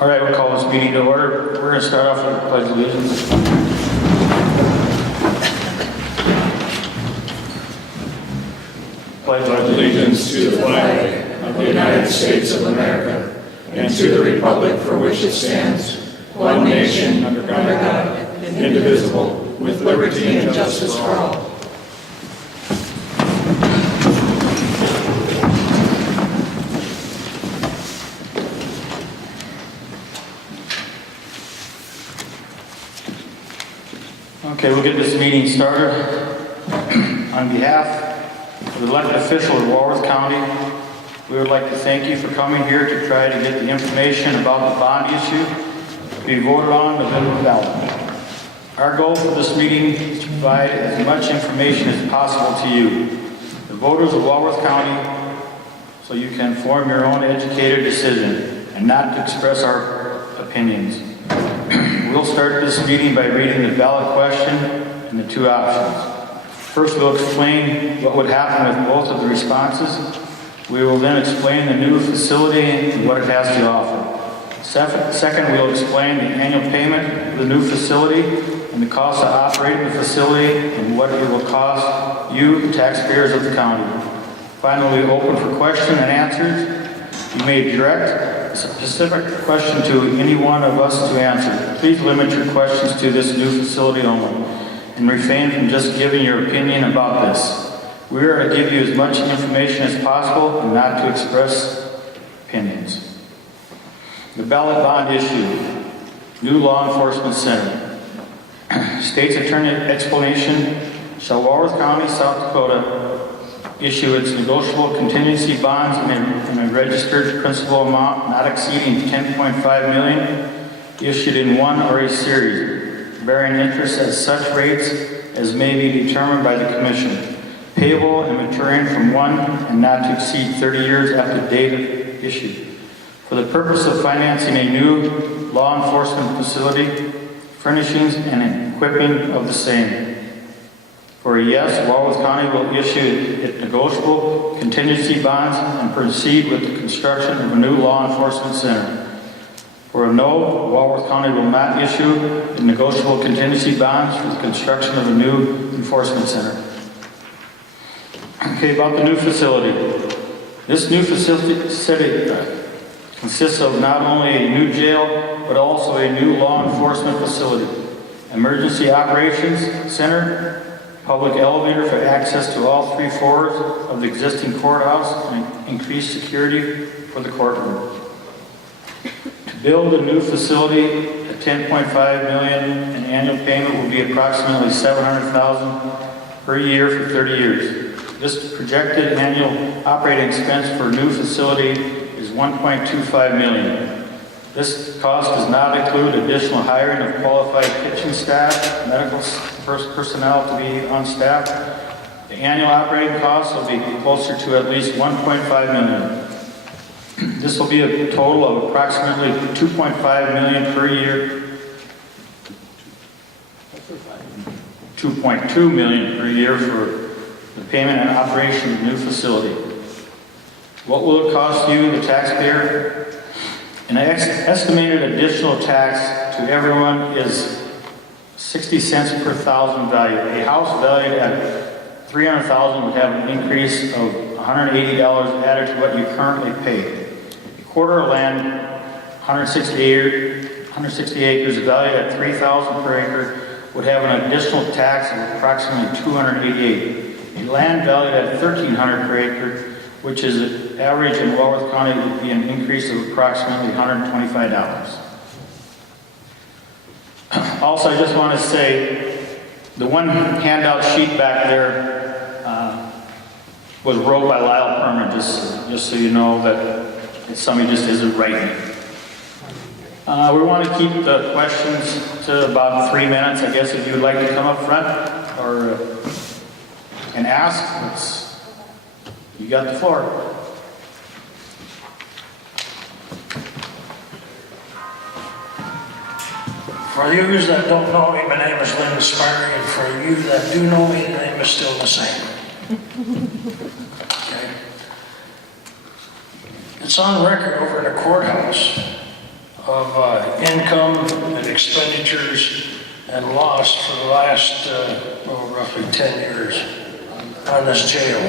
All right, we'll call this meeting to order. We're going to start off with the Pledge of Allegiance. Pledge Allegiance to the flag of the United States of America and to the republic for which it stands, one nation under God, indivisible, with liberty and justice for all. Okay, we'll get this meeting started. On behalf of the elected officials of Walworth County, we would like to thank you for coming here to try to get the information about the bond issue to be voted on November ballot. Our goal for this meeting is to provide as much information as possible to you, the voters of Walworth County, so you can form your own educated decision and not to express our opinions. We'll start this meeting by reading the ballot question and the two options. First, we'll explain what would happen with both of the responses. We will then explain the new facility and what it has to offer. Second, we'll explain the annual payment of the new facility and the cost of operating the facility and what it will cost you, the taxpayers of the county. Finally, we open for question and answers. You may direct a specific question to any one of us to answer. Please limit your questions to this new facility only and refrain from just giving your opinion about this. We are to give you as much information as possible and not to express opinions. The ballot bond issue, new law enforcement center. State's attorney explanation, shall Walworth County, South Dakota issue its negotiable contingency bonds in a registered principal amount not exceeding $10.5 million, issued in one or a series, bearing interest at such rates as may be determined by the Commission, payable and maturing from 1 and not to exceed 30 years after the date of issue, for the purpose of financing a new law enforcement facility, furnishings and equipping of the same. For a yes, Walworth County will issue its negotiable contingency bonds and proceed with the construction of a new law enforcement center. For a no, Walworth County will not issue the negotiable contingency bonds for the construction of a new enforcement center. Okay, about the new facility. This new facility consists of not only a new jail, but also a new law enforcement facility, emergency operations center, public elevator for access to all 3 floors of the existing courthouse, and increased security for the courtroom. To build a new facility, a $10.5 million in annual payment will be approximately $700,000 per year for 30 years. This projected annual operating expense for a new facility is $1.25 million. This cost does not include additional hiring of qualified kitchen staff, medical personnel to be on staff. The annual operating costs will be closer to at least $1.5 million. This will be a total of approximately $2.5 million per year. $2.2 million per year for the payment and operation of the new facility. What will it cost you, the taxpayer? An estimated additional tax to everyone is 60 cents per thousand value. A house valued at $300,000 would have an increase of $180 added to what you currently pay. A quarter of land, 160 acres valued at $3,000 per acre would have an additional tax of approximately $288. A land valued at $1,300 per acre, which is average in Walworth County, would be an increase of approximately $125. Also, I just want to say, the one handout sheet back there was wrote by Lyle Perman, just so you know that somebody just isn't writing. We want to keep the questions to about 3 minutes. I guess if you would like to come up front and ask, you got the floor. For you that don't know me, my name is Linda Sparry, and for you that do know me, the name is still the same. Okay. It's on record over in the courthouse of income and expenditures and loss for the last roughly 10 years on this jail.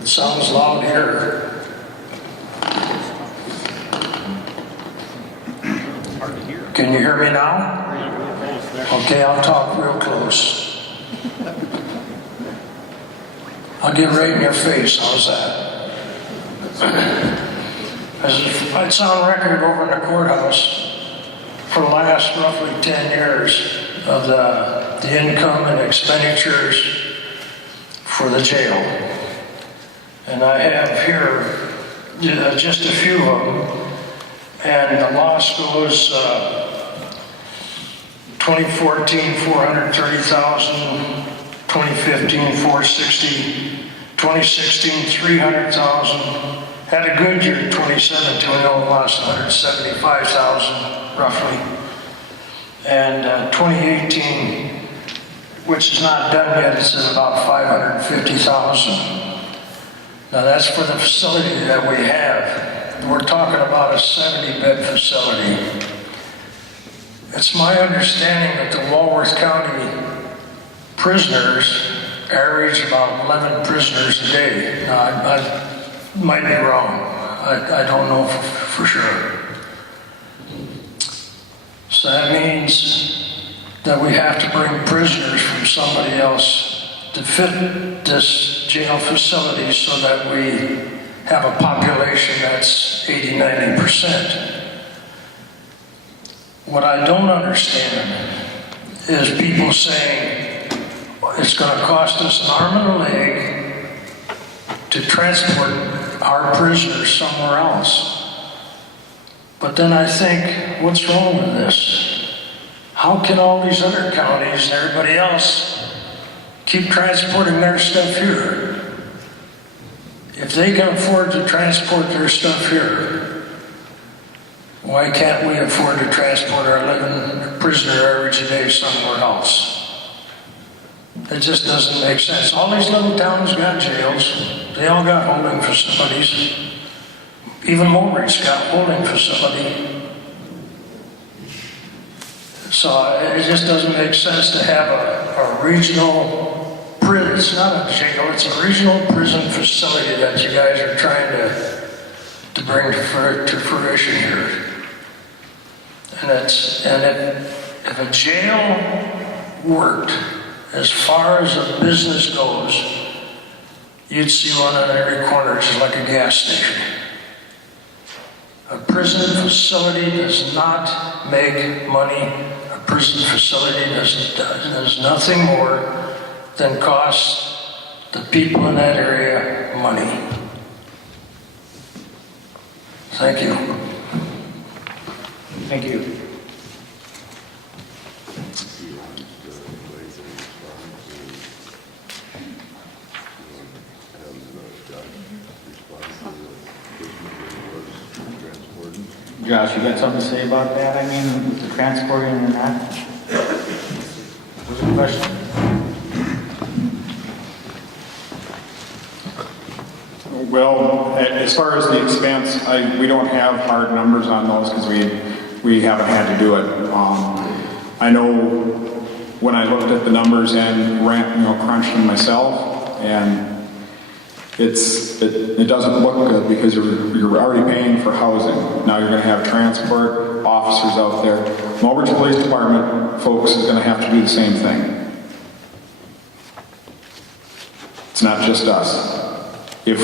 It sounds loud here. Can you hear me now? Okay, I'll talk real close. I'll get right in your face, how's that? It's on record over in the courthouse for the last roughly 10 years of the income and expenditures for the jail. And I have here just a few of them. And the loss goes 2014, 430,000, 2015, 460, 2016, 300,000. Had a good year, 2017, we only lost 175,000 roughly. And 2018, which is not done yet, it's at about 550,000. Now that's for the facility that we have. We're talking about a 70-bed facility. It's my understanding that the Walworth County prisoners average about 11 prisoners a day. Now, I might be wrong. I don't know for sure. So that means that we have to bring prisoners from somebody else to fit this jail facility so that we have a population that's 80–90%. What I don't understand is people saying it's going to cost us an arm and a leg to transport our prisoners somewhere else. But then I think, what's wrong with this? How can all these other counties and everybody else keep transporting their stuff here? If they can afford to transport their stuff here, why can't we afford to transport our 11 prisoner average a day somewhere else? It just doesn't make sense. All these little towns got jails. They all got holding facilities. Even Walworth's got a holding facility. So it just doesn't make sense to have a regional prison. It's not a jail, it's a regional prison facility that you guys are trying to bring to fruition here. And if a jail worked as far as a business goes, you'd see one on every corner, just like a gas station. A prison facility does not make money. A prison facility does nothing more than cost the people in that area money. Thank you. Thank you. Josh, you got something to say about that? I mean, with the transporting and that? What's the question? Well, as far as the expense, we don't have hard numbers on those because we haven't had to do it. I know when I looked at the numbers and crunched them myself, and it doesn't look good because you're already paying for housing. Now you're going to have transport officers out there. Walworth Police Department folks is going to have to do the same thing. It's not just us. If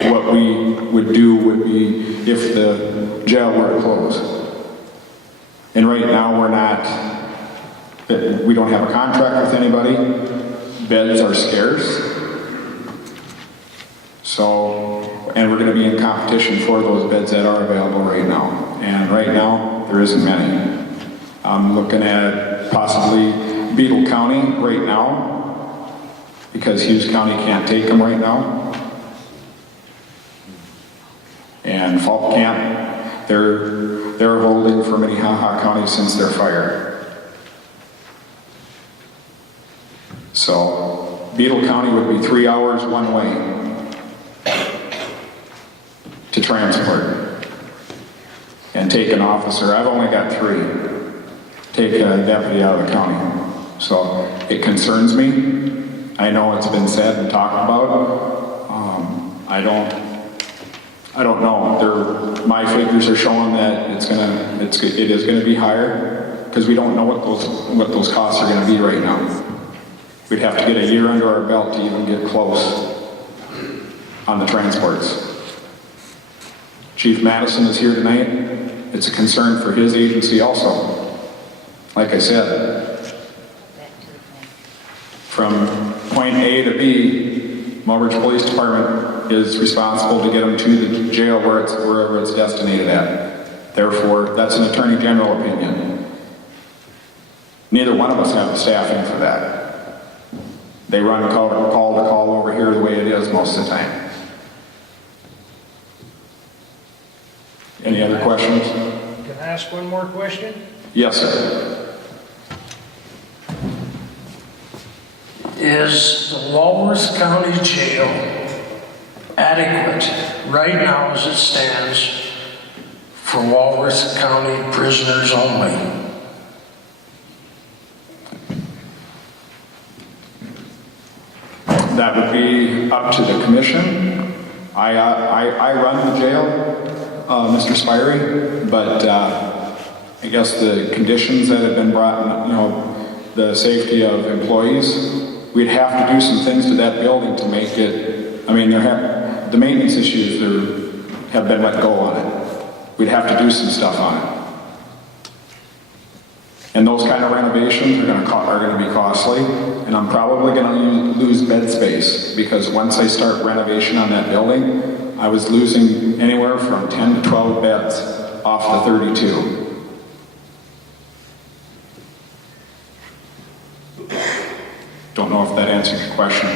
what we would do would be if the jail were to close. And right now we don't have a contract with anybody. Beds are scarce. So, and we're going to be in competition for those beds that are available right now. And right now, there isn't many. I'm looking at possibly Beetle County right now, because Hughes County can't take them right now. And Falk Camp, they're holding for Minnehaha County since their fire. So, Beetle County would be 3 hours one way. transport and take an officer. I've only got 3. Take a deputy out of the county. So it concerns me. I know it's been said and talked about. I don't know. My figures are showing that it is gonna be higher because we don't know what those costs are gonna be right now. We'd have to get a year under our belt to even get close on the transports. Chief Madison is here tonight. It's a concern for his agency also. Like I said, from point A to B, Mulbridge Police Department is responsible to get them to the jail wherever it's destinated at. Therefore, that's an Attorney General opinion. Neither one of us have the staffing for that. They run call to call over here the way it is most of the time. Any other questions? Can I ask one more question? Yes, sir. Is the Walworth County Jail adequate right now as it stands for Walworth County prisoners only? That would be up to the commission. I run the jail, Mr. Spirey, but I guess the conditions that have been brought, the safety of employees, we'd have to do some things to that building to make it, the maintenance issues have been let go on it. We'd have to do some stuff on it. And those kind of renovations are going to be costly, and I'm probably going to lose bed space because once I start renovation on that building, I was losing anywhere from 10 to 12 beds off the 32. Don't know if that answers your question,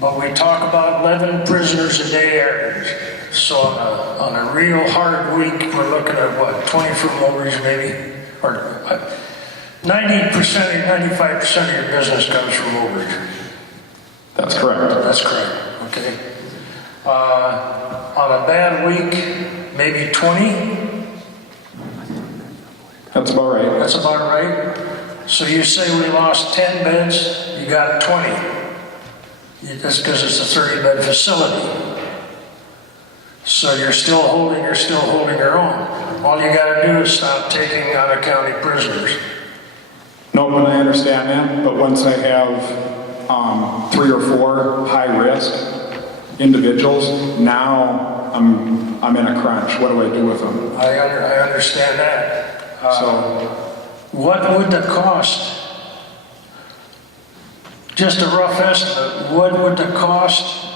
But we talk about 11 prisoners a day average. So on a real hard week, we're looking at what, 20 from Mulbridge maybe? Or 90%, 95% of your business comes from Mulbridge. That's correct. That's correct, okay. On a bad week, maybe 20? That's about right. That's about right. So you say we lost 10 beds, you got 20. That's because it's a 30-bed facility. So you're still holding your own. All you got to do is stop taking out-of-county prisoners. No, but I understand that. But once I have 3 or 4 high-risk individuals, now I'm in a crunch. What do I do with them? I understand that. What would the cost? Just a rough estimate. What would the cost,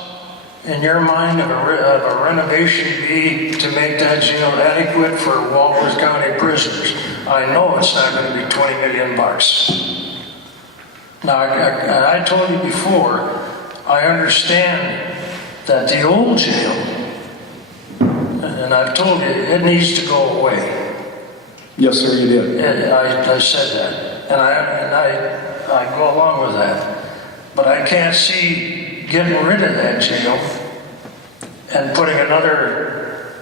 in your mind, of a renovation be to make that jail adequate for Walworth County prisoners? I know it's not going to be $20 million. Now, I told you before, I understand that the old jail, and I've told you, it needs to go away. Yes, sir, you did. I said that, and I go along with that. But I can't see getting rid of that jail and putting another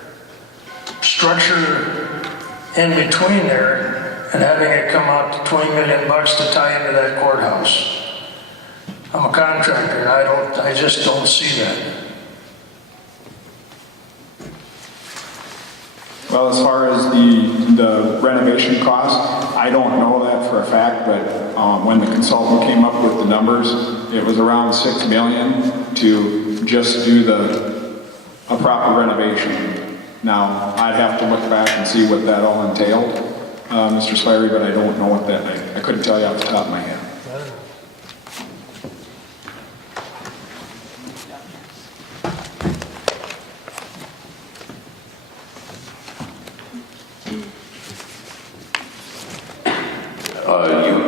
structure in between there and having it come out to $20 million to tie into that courthouse. I'm a contractor, and I just don't see that. Well, as far as the renovation cost, I don't know that for a fact, but when the consultant came up with the numbers, it was around $6 million to just do a proper renovation. Now, I'd have to look back and see what that all entailed, Mr. Spirey, but I don't know what that, I couldn't tell you off the top of my head.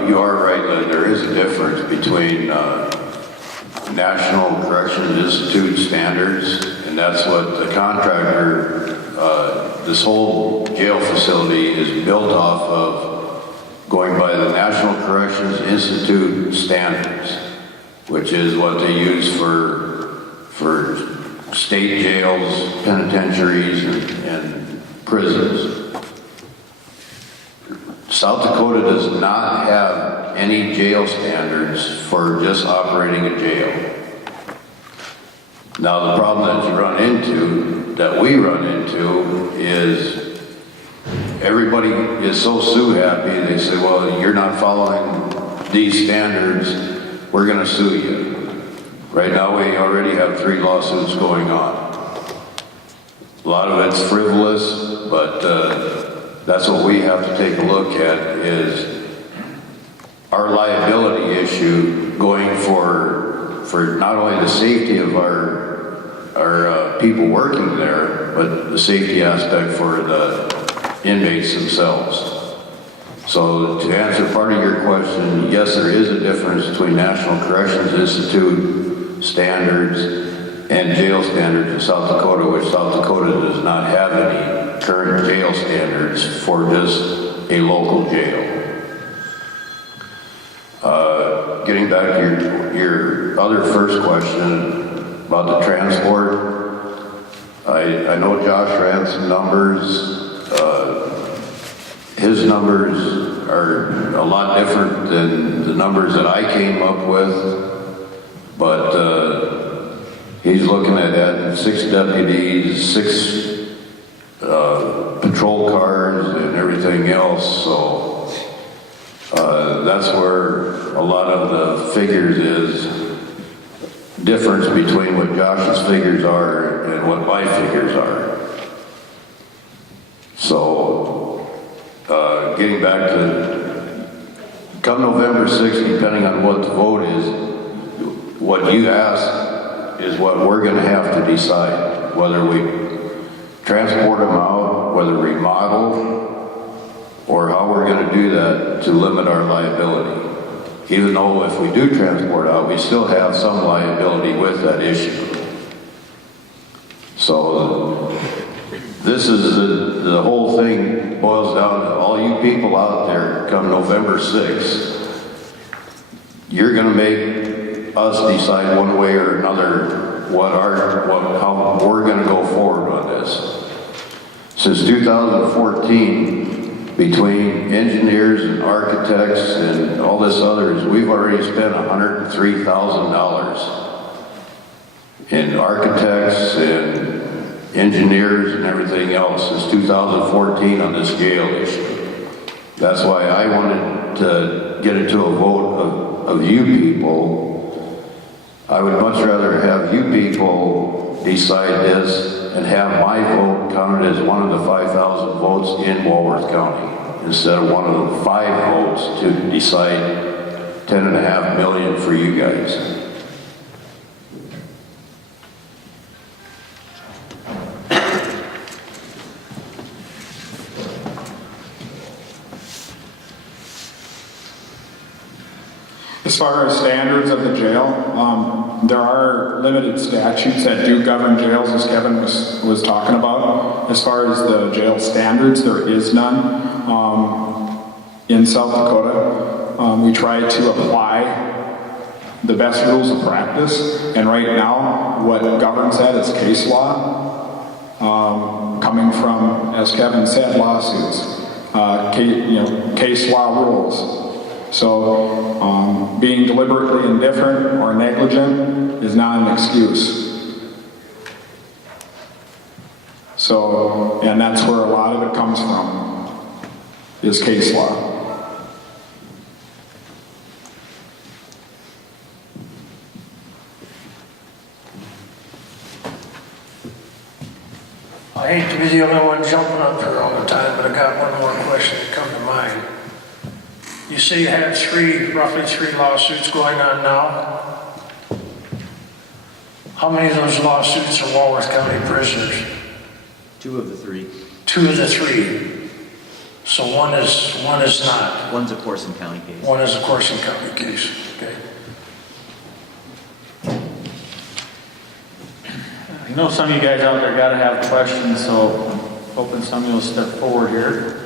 You are right that there is a difference between National Corrections Institute standards, and that's what the contractor, this whole jail facility is built off of, going by the National Corrections Institute standards, which is what they use for for state jails, penitentiaries, and prisons. South Dakota does not have any jail standards for just operating a jail. Now, the problem that we run into is everybody is so sue happy, they say, well, you're not following these standards, we're going to sue you. Right now, we already have 3 lawsuits going on. A lot of it's frivolous, but that's what we have to take a look at, is our liability issue going for not only the safety of our people working there, but the safety aspect for the inmates themselves. So to answer part of your question, yes, there is a difference between National Corrections Institute standards and jail standards in South Dakota, which South Dakota does not have any current jail standards for just a local jail. Getting back to your other first question about the transport, I know Josh ran some numbers. His numbers are a lot different than the numbers that I came up with, but he's looking at adding 6 deputies, 6 patrol cars, and everything else. So that's where a lot of the figures is difference between what Josh's figures are and what my figures are. So getting back to come November 6th, depending on what the vote is, what you ask is what we're going to have to decide, whether we transport them out, whether we remodel, or how we're going to do that to limit our liability. Even though if we do transport out, we still have some liability with that issue. So this is the whole thing boils down to all you people out there come November 6th, you're going to make us decide one way or another how we're going to go forward on this. Since 2014, between engineers and architects and all this others, we've already spent $103,000 in architects and engineers and everything else since 2014 on this jail issue. That's why I wanted to get it to a vote of you people. I would much rather have you people decide this and have my vote counted as one of the 5,000 votes in Walworth County instead of one of the 5 votes to decide $10.5 million for you guys. As far as standards of the jail, there are limited statutes that do govern jails, as Kevin was talking about. As far as the jail standards, there is none. In South Dakota, we try to apply the best rules of practice, and right now, what governs that is case law, coming from, as Kevin said, lawsuits, case law rules. So, being deliberately indifferent or negligent is not an excuse. So, and that's where a lot of it comes from, is case law. I hate to be the only one jumping up here all the time, but I got one more question that come to mind. You say you had roughly three lawsuits going on now. How many of those lawsuits are Walworth County prisoners? 2 of the 3. 2 of the 3. So one is not. One's a Corson County case. One is a Corson County case. Okay. I know some of you guys out there gotta have questions, so hoping some of you will step forward here.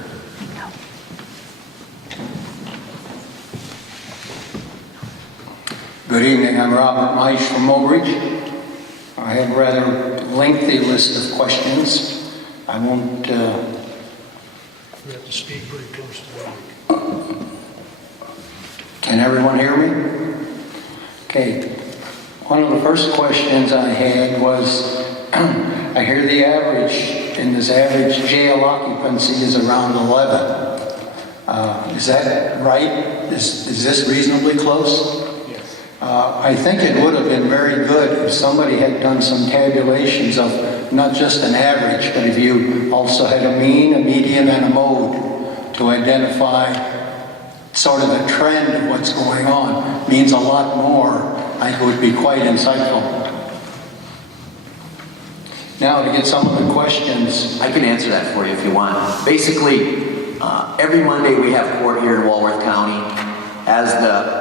Good evening, I'm Robert Mice from Mobridge. I have a rather lengthy list of questions. I won't... You have to speak pretty close to the mic. Can everyone hear me? Okay. One of the first questions I had was, I hear the average, in this average jail occupancy is around 11. Is that right? Is this reasonably close? Yes. I think it would have been very good if somebody had done some tabulations of not just an average, but if you also had a mean, a median, and a mode to identify sort of the trend of what's going on. Means a lot more. I think it would be quite insightful. Now to get some of the questions. I can answer that for you if you want. Basically, every Monday we have court here in Walworth County. As the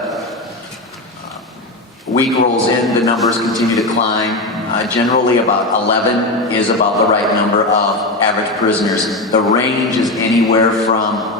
week rolls in, the numbers continue to climb. Generally about 11 is about the right number of average prisoners. The range is anywhere from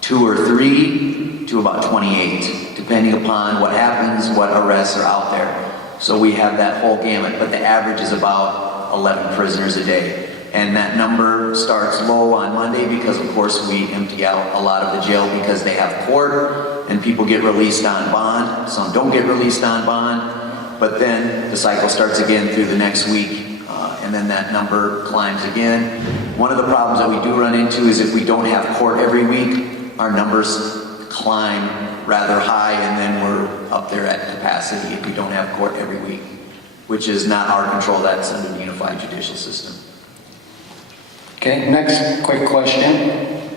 2 or 3 to about 28, depending upon what happens, what arrests are out there. So we have that whole gamut, but the average is about 11 prisoners a day. And that number starts low on Monday because, of course, we empty out a lot of the jail because they have court and people get released on bond. Some don't get released on bond, but then the cycle starts again through the next week. And then that number climbs again. One of the problems that we do run into is if we don't have court every week, our numbers climb rather high, and then we're up there at capacity if we don't have court every week, which is not our control. That's under the unified judicial system. Okay, next quick question.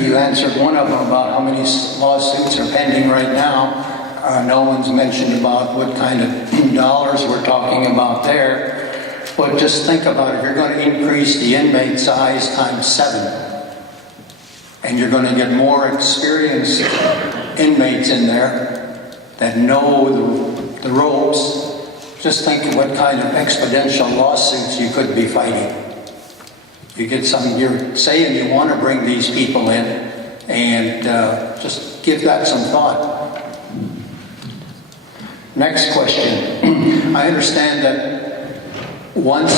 You answered one of them about how many lawsuits are pending right now. No one's mentioned about what kind of dollars we're talking about there. But just think about it. If you're going to increase the inmate size times 7, and you're going to get more experienced inmates in there that know the ropes, just think of what kind of exponential lawsuits you could be fighting. You get some, you're saying you want to bring these people in, and just give that some thought. Next question. I understand that once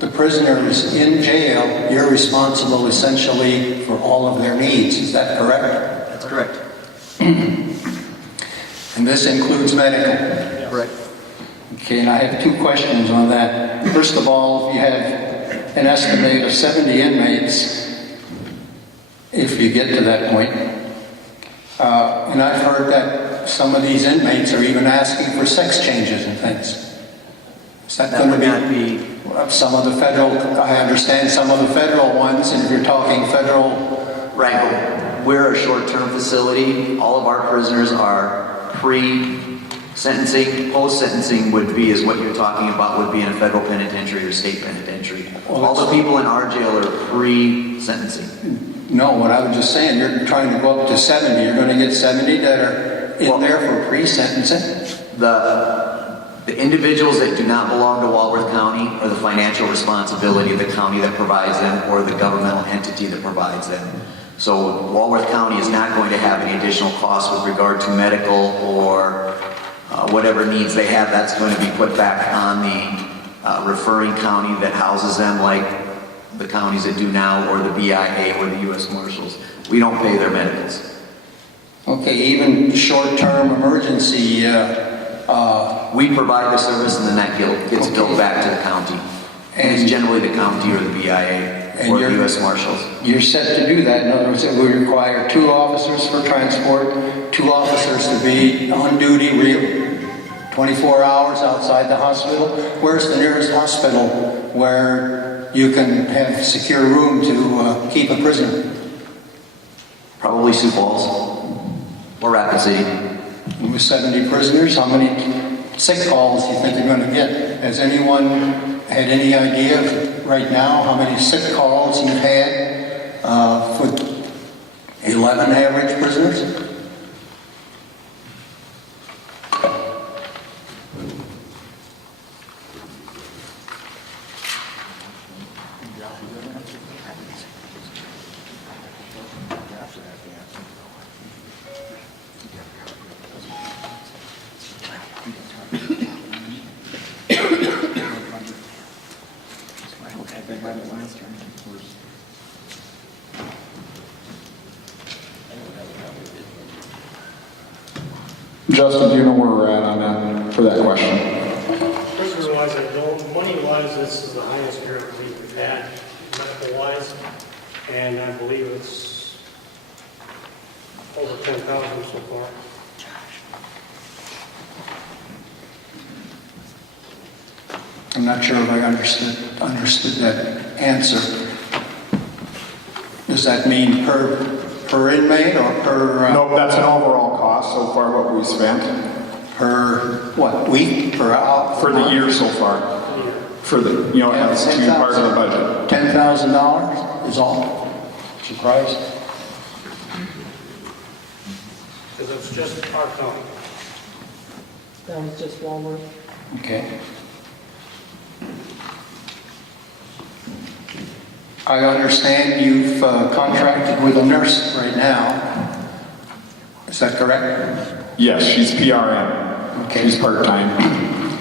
the prisoner is in jail, you're responsible essentially for all of their needs. Is that correct? That's correct. And this includes medical? Correct. Okay, and I have 2 questions on that. First of all, if you have an estimate of 70 inmates, if you get to that point, and I've heard that some of these inmates are even asking for sex changes and things. Is that going to be some of the federal, I understand some of the federal ones, and if you're talking federal... Right. We're a short-term facility. All of our prisoners are pre-sentencing. Post-sentencing would be, is what you're talking about, would be in a federal penitentiary or state penitentiary. All the people in our jail are pre-sentencing. No, what I was just saying, you're trying to go up to 70. You're going to get 70 that are in there for pre-sentencing? The individuals that do not belong to Walworth County are the financial responsibility of the county that provides them or the governmental entity that provides them. So Walworth County is not going to have any additional costs with regard to medical or whatever needs they have. That's going to be put back on the referring county that houses them, like the counties that do now, or the BIA or the U.S. Marshals. We don't pay their medicals. Okay, even short-term emergency... we provide the service, and then that gets billed back to the county. And it's generally the county or the BIA or the U.S. Marshals. You're set to do that. In other words, we require 2 officers for transport, 2 officers to be on duty 24 hours outside the hospital. Where's the nearest hospital where you can have secure room to keep a prisoner? Probably Sioux Falls or Rapid City. With 70 prisoners, how many sick calls do you think you're going to get? Has anyone had any idea right now how many sick calls you've had for 11 average prisoners? Justin, do you know where we're at on that, for that question? Prisoner-wise, I don't. Money-wise, this is the highest year I believe we've had, medical-wise, and I believe it's over 10,000 so far. I'm not sure if I understood that answer. Does that mean per inmate or per? Nope, that's an overall cost so far, what we spent. Per what, week, per hour? For the year so far. For the, you know, as to part of the budget. $10,000 is all? Surprised? Because it's just our county. That was just Walworth. Okay. I understand you've contracted with a nurse right now. Is that correct? Yes, she's PRN. Okay. She's part-time.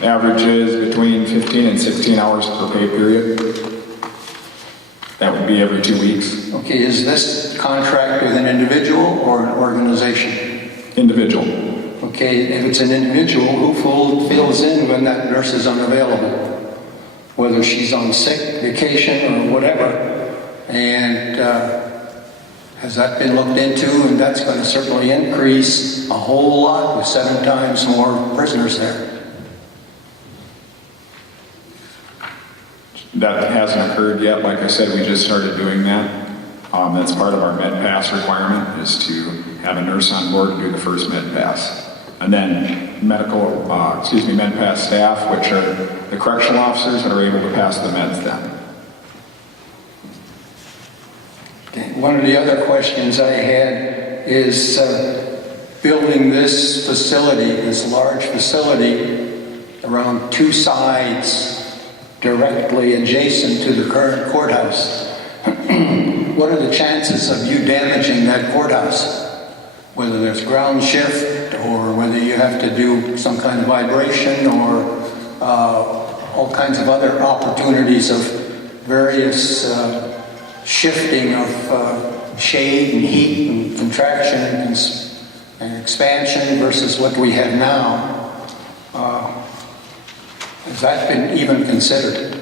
Average is between 15 and 16 hours per pay period. That would be every 2 weeks. Okay, is this contract with an individual or an organization? Individual. Okay, if it's an individual, who fills in when that nurse is unavailable? Whether she's on sick, vacation, or whatever. And has that been looked into? And that's going to certainly increase a whole lot with 7 times more prisoners there. That hasn't occurred yet. Like I said, we just started doing that. That's part of our med pass requirement, is to have a nurse on board to do the first med pass. And then med pass staff, which are the correctional officers that are able to pass the meds then. Okay. One of the other questions I had is building this facility, this large facility, around 2 sides directly adjacent to the current courthouse. What are the chances of you damaging that courthouse? Whether there's ground shift or whether you have to do some kind of vibration or all kinds of other opportunities of various shifting of shade and heat and contraction and expansion versus what we have now. Has that been even considered?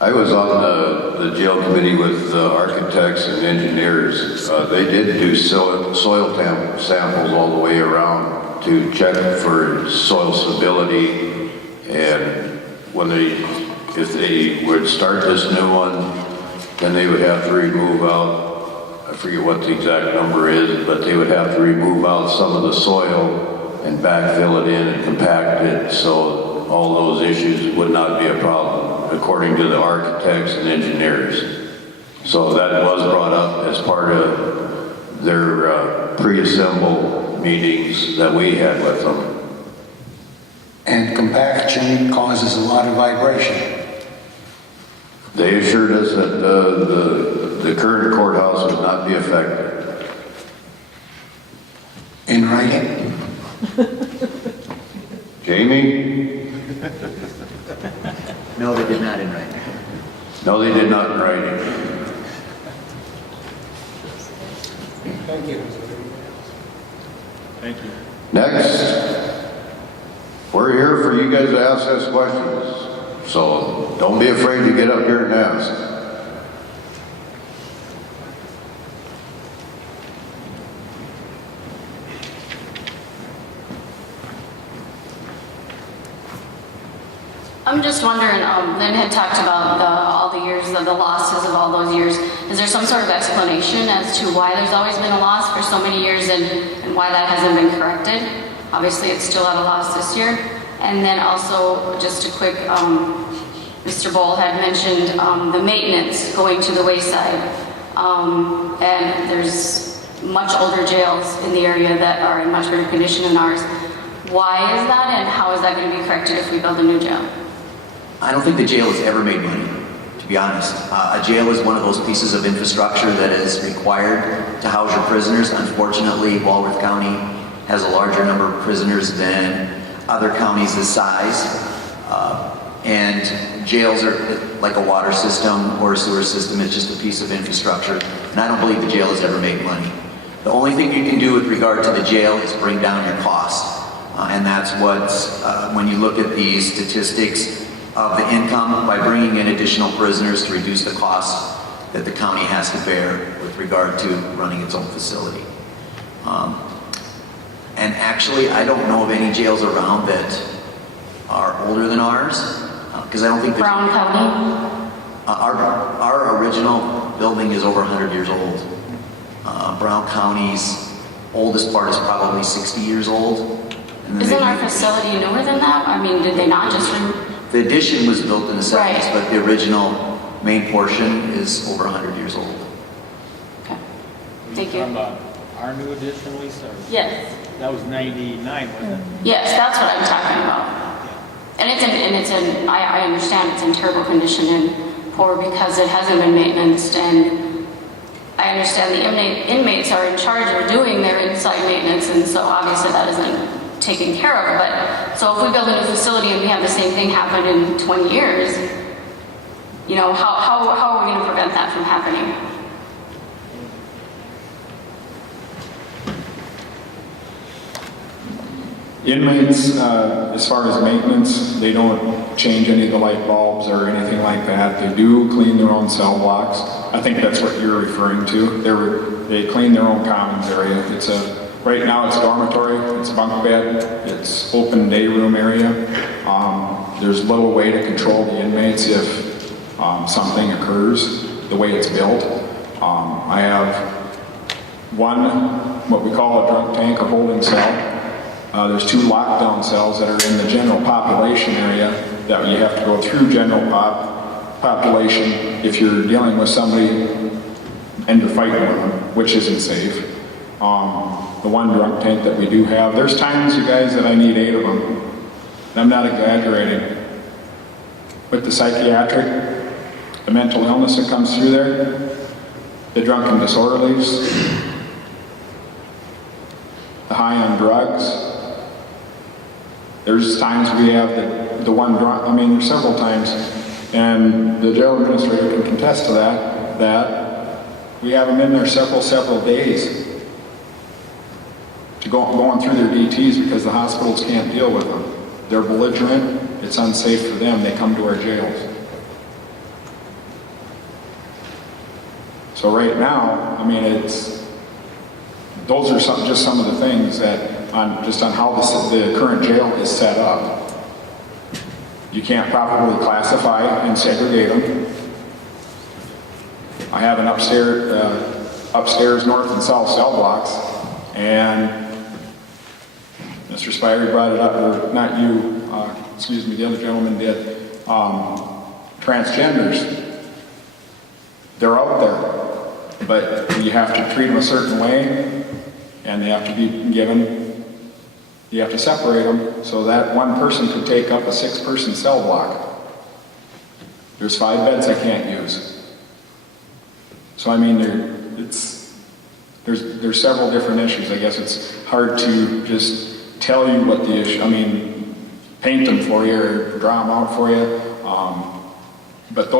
I was on the jail committee with architects and engineers. They did do soil samples all the way around to check for soil stability, and if they would start this new one, then they would have to remove out, I forget what the exact number is, but they would have to remove out some of the soil and backfill it in and compact it, so all those issues would not be a problem, according to the architects and engineers. So that was brought up as part of their pre-assemble meetings that we had with them. And compaction causes a lot of vibration. They assured us that the current courthouse would not be affected. In writing? Jamie? No, they did not in writing. No, they did not in writing. Thank you. Thank you. Next, we're here for you guys to ask us questions. So don't be afraid to get up here and ask. I'm just wondering, Lynn had talked about all the years of the losses of all those years. Is there some sort of explanation as to why there's always been a loss for so many years and why that hasn't been corrected? Obviously, it's still at a loss this year. And then also, just a quick, Mr. Bowl had mentioned the maintenance going to the wayside. And there's much older jails in the area that are in much better condition than ours. Why is that, and how is that going to be corrected if we build a new jail? I don't think the jail has ever made money, to be honest. A jail is one of those pieces of infrastructure that is required to house your prisoners. Unfortunately, Walworth County has a larger number of prisoners than other counties this size. And jails are like a water system or a sewer system. It's just a piece of infrastructure. And I don't believe the jail has ever made money. The only thing you can do with regard to the jail is bring down your costs. And that's what's, when you look at these statistics of the income, by bringing in additional prisoners to reduce the costs that the county has to bear with regard to running its own facility. And actually, I don't know of any jails around that are older than ours, because I don't think there's... Brown County? Our original building is over 100 years old. Brown County's oldest part is probably 60 years old. And then Isn't our facility newer than that? I mean, did they not just... The addition was built in the 70s, Right. but the original main portion is over 100 years old. Okay. Thank you. Our new addition, Lisa? Yes. That was 99, wasn't it? Yes, that's what I'm talking about. And I understand it's in terrible condition and poor because it hasn't been maintenanced, and I understand the inmates are in charge of doing their inside maintenance, and so obviously that isn't taken care of. But so if we build a new facility and we have the same thing happen in 20 years, you know, how are we going to prevent that from happening? Inmates, as far as maintenance, they don't change any of the light bulbs or anything like that. They do clean their own cell blocks. I think that's what you're referring to. They clean their own commons area. Right now it's dormitory, it's bunk bed, it's open day room area. There's little way to control the inmates if something occurs the way it's built. I have one, what we call a drunk tank or holding cell. There's 2 lockdown cells that are in the general population area that you have to go through general population if you're dealing with somebody and you're fighting with them, which isn't safe. The one drunk tank that we do have, there's times, you guys, that I need 8 of them. And I'm not exaggerating. With the psychiatric, the mental illness that comes through there, the drunken disorderlies, the high on drugs. There's times we have the one drunk, I mean, there's several times, and the jail administrator can contest to that we have them in there several days to going through their DTs because the hospitals can't deal with them. They're belligerent, it's unsafe for them, they come to our jails. So right now, I mean, those are just some of the things that, on how the current jail is set up. You can't properly classify and segregate them. I have an upstairs north and south cell blocks, and Mr. Spire brought it up, or not you, excuse me, the other gentleman did, transgenders. They're out there, but you have to treat them a certain way, and they have to be given, you have to separate them so that one person could take up a 6-person cell block. There's 5 beds I can't use. So I mean, there's several different issues. I guess it's hard to just tell you what the issue, I mean, paint them for you or draw them out for you. But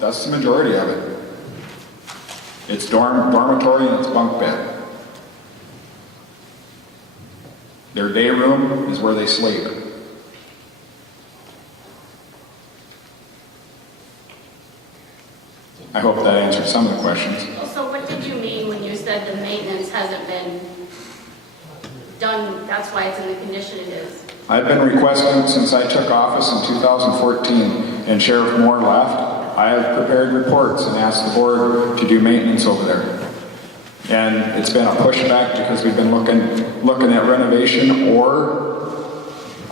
that's the majority of it. It's dormitory and it's bunk bed. Their day room is where they sleep. I hope that answered some of the questions. So what did you mean when you said the maintenance hasn't been done, that's why it's in the condition it is? I've been requesting since I took office in 2014 and Sheriff Moore left, I have prepared reports and asked the board to do maintenance over there. And it's been a pushback because we've been looking at renovation or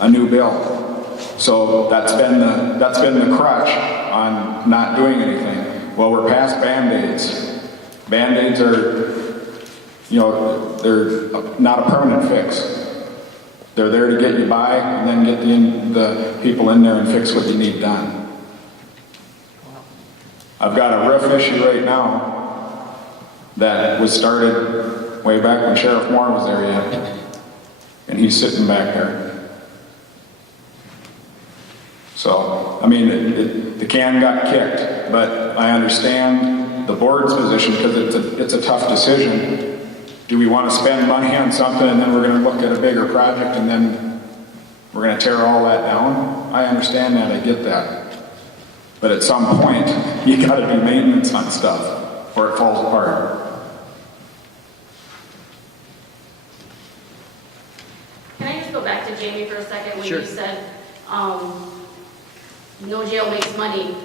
a new build. So that's been the crutch on not doing anything. Well, we're past Band-Aids. Band-Aids are, they're not a permanent fix. They're there to get you by and then get the people in there and fix what you need done. I've got a roof issue right now that was started way back when Sheriff Moore was there yet. And he's sitting back there. So I mean, the can got kicked, but I understand the board's position because it's a tough decision. Do we want to spend money on something and then we're going to look at a bigger project and then we're going to tear all that down? I understand that, I get that. But at some point, you got to do maintenance on stuff or it falls apart. Can I just go back to Jamie for a second? When Sure. you said, no jail makes money.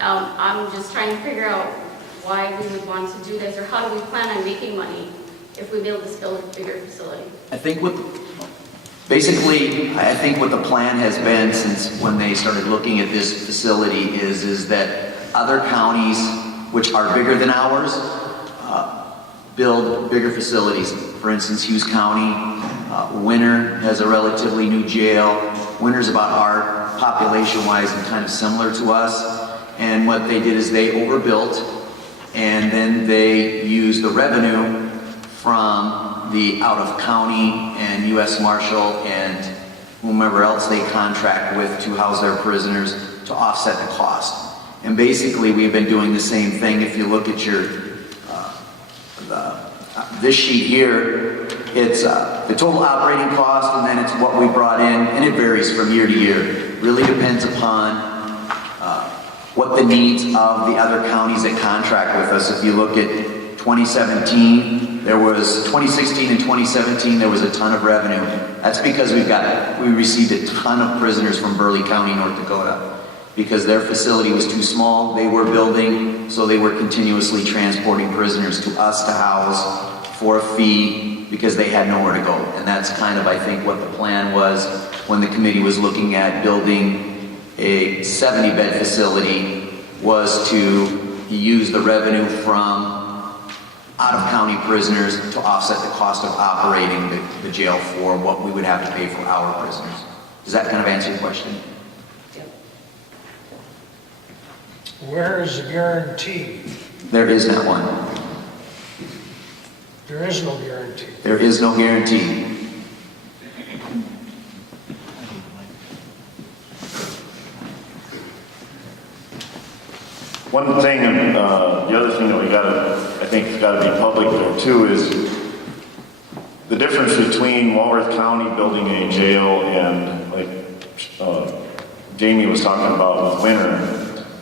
I'm just trying to figure out why we would want to do this, or how do we plan on making money if we build this bigger facility? I think basically, I think what the plan has been since when they started looking at this facility is that other counties, which are bigger than ours, build bigger facilities. For instance, Hughes County, Winter has a relatively new jail. Winter's about our population-wise and kind of similar to us. And what they did is they overbuilt, and then they used the revenue from the out-of-county and U.S. Marshal and whomever else they contract with to house their prisoners to offset the cost. And basically, we've been doing the same thing. If you look at your this sheet here, it's the total operating cost, and then it's what we brought in, and it varies from year to year. It really depends upon what the needs of the other counties that contract with us. If you look at 2016 and 2017, there was a ton of revenue. That's because we received a ton of prisoners from Burleigh County, North Dakota, because their facility was too small. They were building, so they were continuously transporting prisoners to us to house for a fee because they had nowhere to go. And that's kind of, I think, what the plan was when the committee was looking at building a 70-bed facility, was to use the revenue from out-of-county prisoners to offset the cost of operating the jail for what we would have to pay for our prisoners. Does that kind of answer your question? Where is the guarantee? There is not one. There is no guarantee. There is no guarantee. One thing, and the other thing that I think got to be public there too, is the difference between Walworth County building a jail and, like Jamie was talking about with Winter.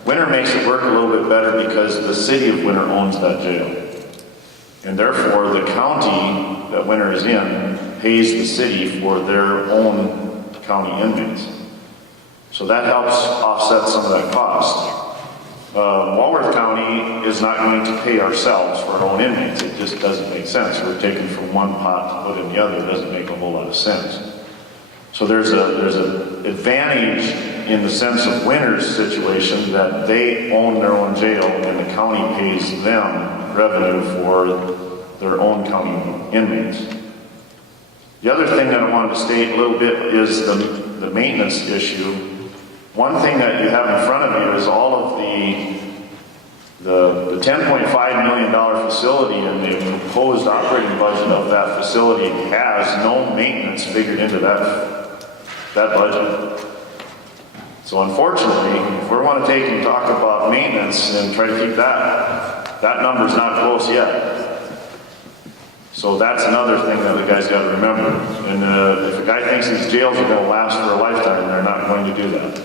Winter makes it work a little bit better because the city of Winter owns that jail. And therefore, the county that Winter is in pays the city for their own county inmates. So that helps offset some of that cost. Walworth County is not going to pay ourselves for our own inmates. It just doesn't make sense. We're taking from one pot to put in the other. It doesn't make a whole lot of sense. So there's an advantage in the sense of Winter's situation that they own their own jail and the county pays them revenue for their own county inmates. The other thing that I wanted to state a little bit is the maintenance issue. One thing that you have in front of you is all of the $10.5 million facility, and the proposed operating budget of that facility has no maintenance figured into that budget. So unfortunately, if we want to take and talk about maintenance and try to keep that number's not close yet. So that's another thing that the guys got to remember. And if a guy thinks these jails are going to last for a lifetime, they're not going to do that.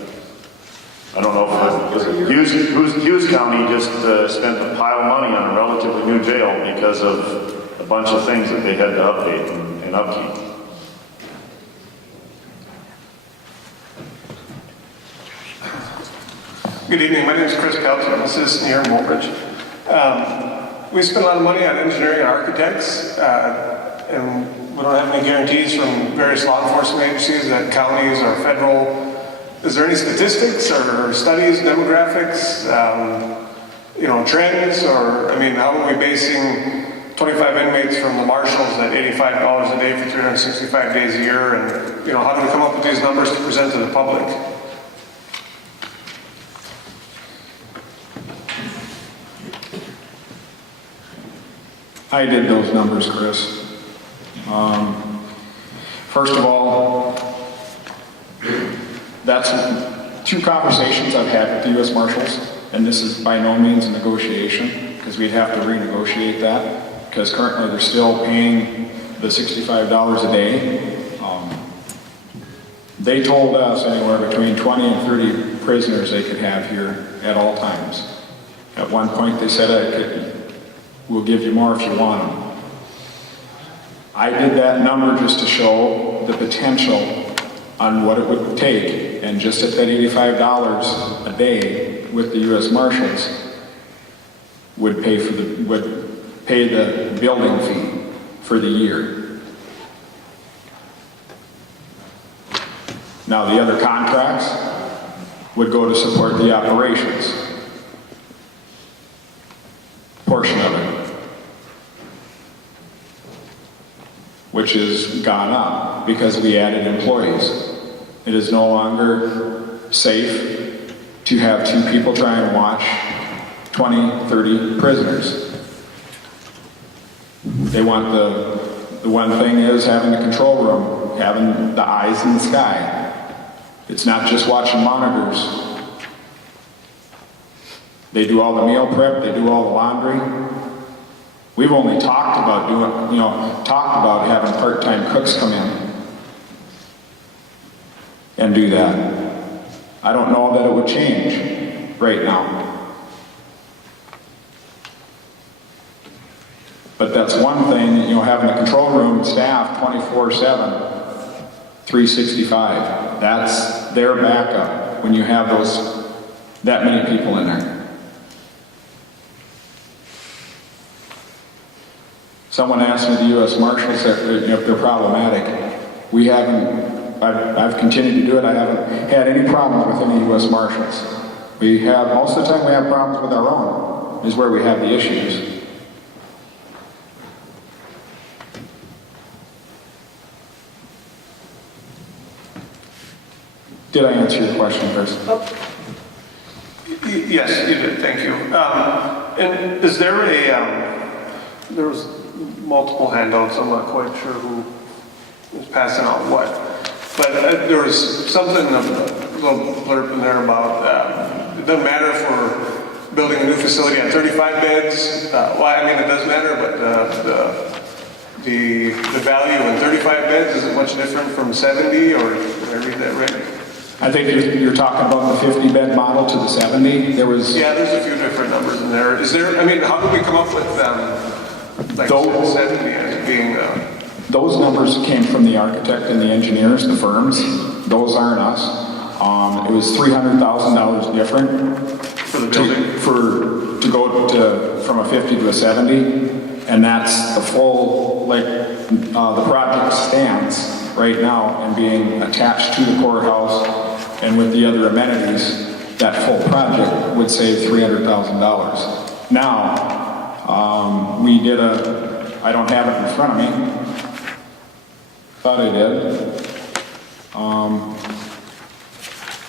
I don't know if Hughes County just spent a pile of money on a relatively new jail because of a bunch of things that they had to update and upkeep. Good evening. My name is Chris Pelton. I'm a citizen here in Woolbridge. We spend a lot of money on engineering and architects, and we don't have any guarantees from various law enforcement agencies that counties or federal. Is there any statistics or studies, demographics, trends, or, how are we basing 25 inmates from the marshals at $85 a day for 365 days a year, and, how do we come up with these numbers to present to the public? I did those numbers, Chris. First of all, through conversations I've had with the U.S. Marshals, and this is by no means a negotiation, because we'd have to renegotiate that, because currently they're still paying the $65 a day. They told us anywhere between 20 and 30 prisoners they could have here at all times. At one point they said, we'll give you more if you want them. I did that number just to show the potential on what it would take, and just at that $85 a day with the U.S. Marshals would pay the building fee for the year. Now the other contracts would go to support the operations portion of it, which has gone up because we added employees. It is no longer safe to have two people try and watch 20, 30 prisoners. They want the one thing is having the control room, having the eyes in the sky. It's not just watching monitors. They do all the meal prep, they do all the laundry. We've only talked about having part-time cooks come in and do that. I don't know that it would change right now. But that's one thing, having the control room staffed 24/7, 365. That's their backup when you have that many people in there. Someone asked me the U.S. Marshals if they're problematic. We haven't, I've continued to do it. I haven't had any problems with any U.S. Marshals. Most of the time we have problems with our own, is where we have the issues. Did I answer your question, Chris? Yes, you did, thank you. And is there there was multiple handouts, I'm not quite sure who was passing out what, but there was something, a little blurb in there about, it doesn't matter if we're building a new facility at 35 beds, well, I mean, it does matter, but the value in 35 beds, is it much different from 70, or did I read that right? I think you're talking about the 50-bed model to the 70. Yeah, there's a few different numbers in there. Is there, how did we come up with like 70 as being... Those numbers came from the architect and the engineers, the firms. Those aren't us. It was $300,000 different for the building? To go from a 50 to a 70, and that's the full, the project stands right now and being attached to the courthouse, and with the other amenities, that full project would save $300,000. Now, we did I don't have it in front of me, thought I did.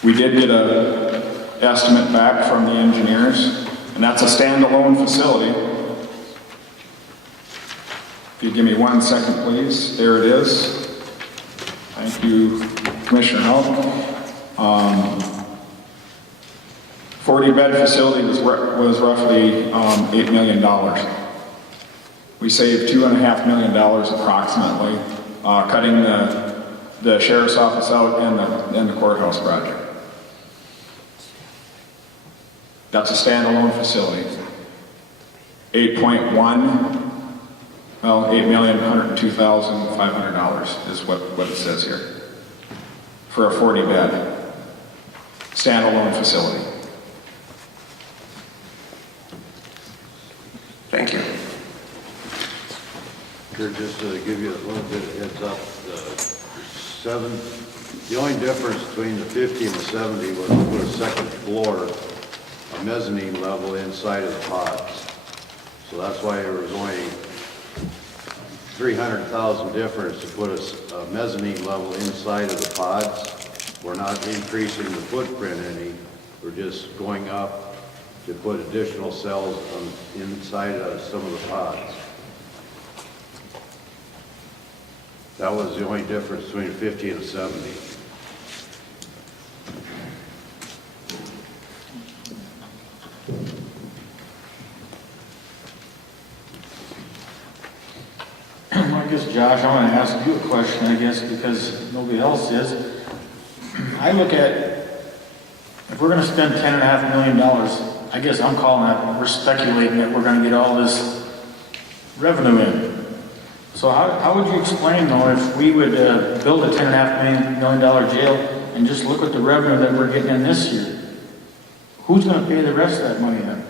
We did get an estimate back from the engineers, and that's a standalone facility. If you give me 1 second, please. There it is. Thank you, Commissioner Houck. 40-bed facility was roughly $8 million. We saved $2.5 million approximately, cutting the sheriff's office out and the courthouse project. That's a standalone facility. 8,102,500 is what it says here for a 40-bed standalone facility. Thank you. Just to give you a little bit of heads up, the only difference between the 50 and the 70 was to put a second floor, a mezzanine level inside of the pods. So that's why there was only $300,000 difference to put a mezzanine level inside of the pods. We're not increasing the footprint any. We're just going up to put additional cells inside of some of the pods. That was the only difference between a 50 and a 70. I guess, Josh, I want to ask you a question, I guess, because nobody else is. I look at, if we're going to spend $10.5 million, I guess I'm calling that, we're speculating that we're going to get all this revenue in. So how would you explain, though, if we would build a $10.5 million jail and just look at the revenue that we're getting in this year? Who's going to pay the rest of that money then?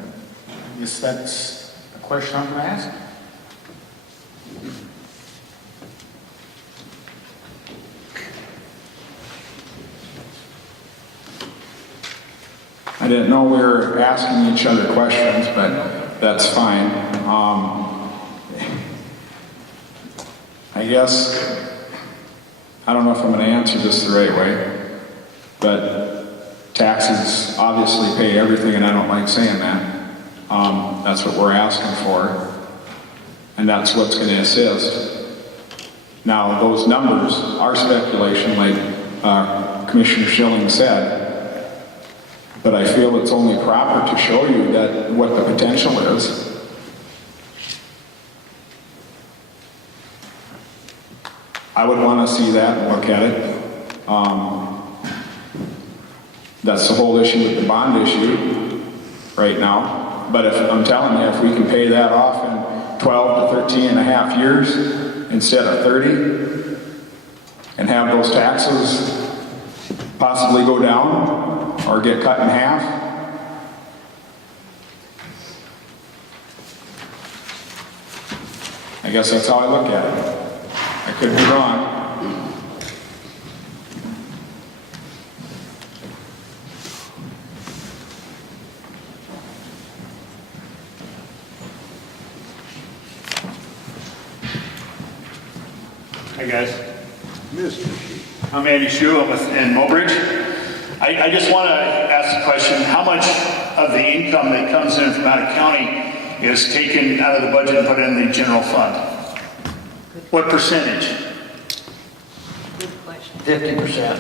I guess that's a question I'm going to ask. I didn't know we were asking each other questions, but that's fine. I guess, I don't know if I'm going to answer this the right way, but taxes obviously pay everything, and I don't like saying that. That's what we're asking for, and that's what's going to assist. Now, those numbers are speculation, like Commissioner Schilling said, but I feel it's only proper to show you that what the potential is. I would want to see that and look at it. That's the whole issue with the bond issue right now. But if I'm telling you, if we can pay that off in 12 to 13 and a half years instead of 30, and have those taxes possibly go down or get cut in half, I guess that's how I look at it. I could be wrong. Hi guys. I'm Andy Shue, I'm in Mobridge. I just want to ask the question, how much of the income that comes in from out of county is taken out of the budget and put in the general fund? What percentage? Good question. 50%.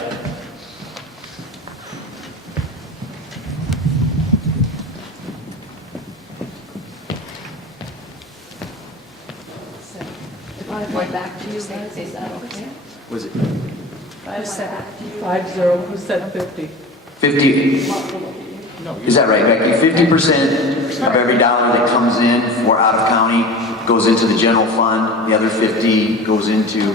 So, if I go back to you guys, is that okay? Was it Who said 50? Who said 50? 50? Is that right, Becky? 50% of every dollar that comes in for out of county goes into the general fund. The other 50 goes into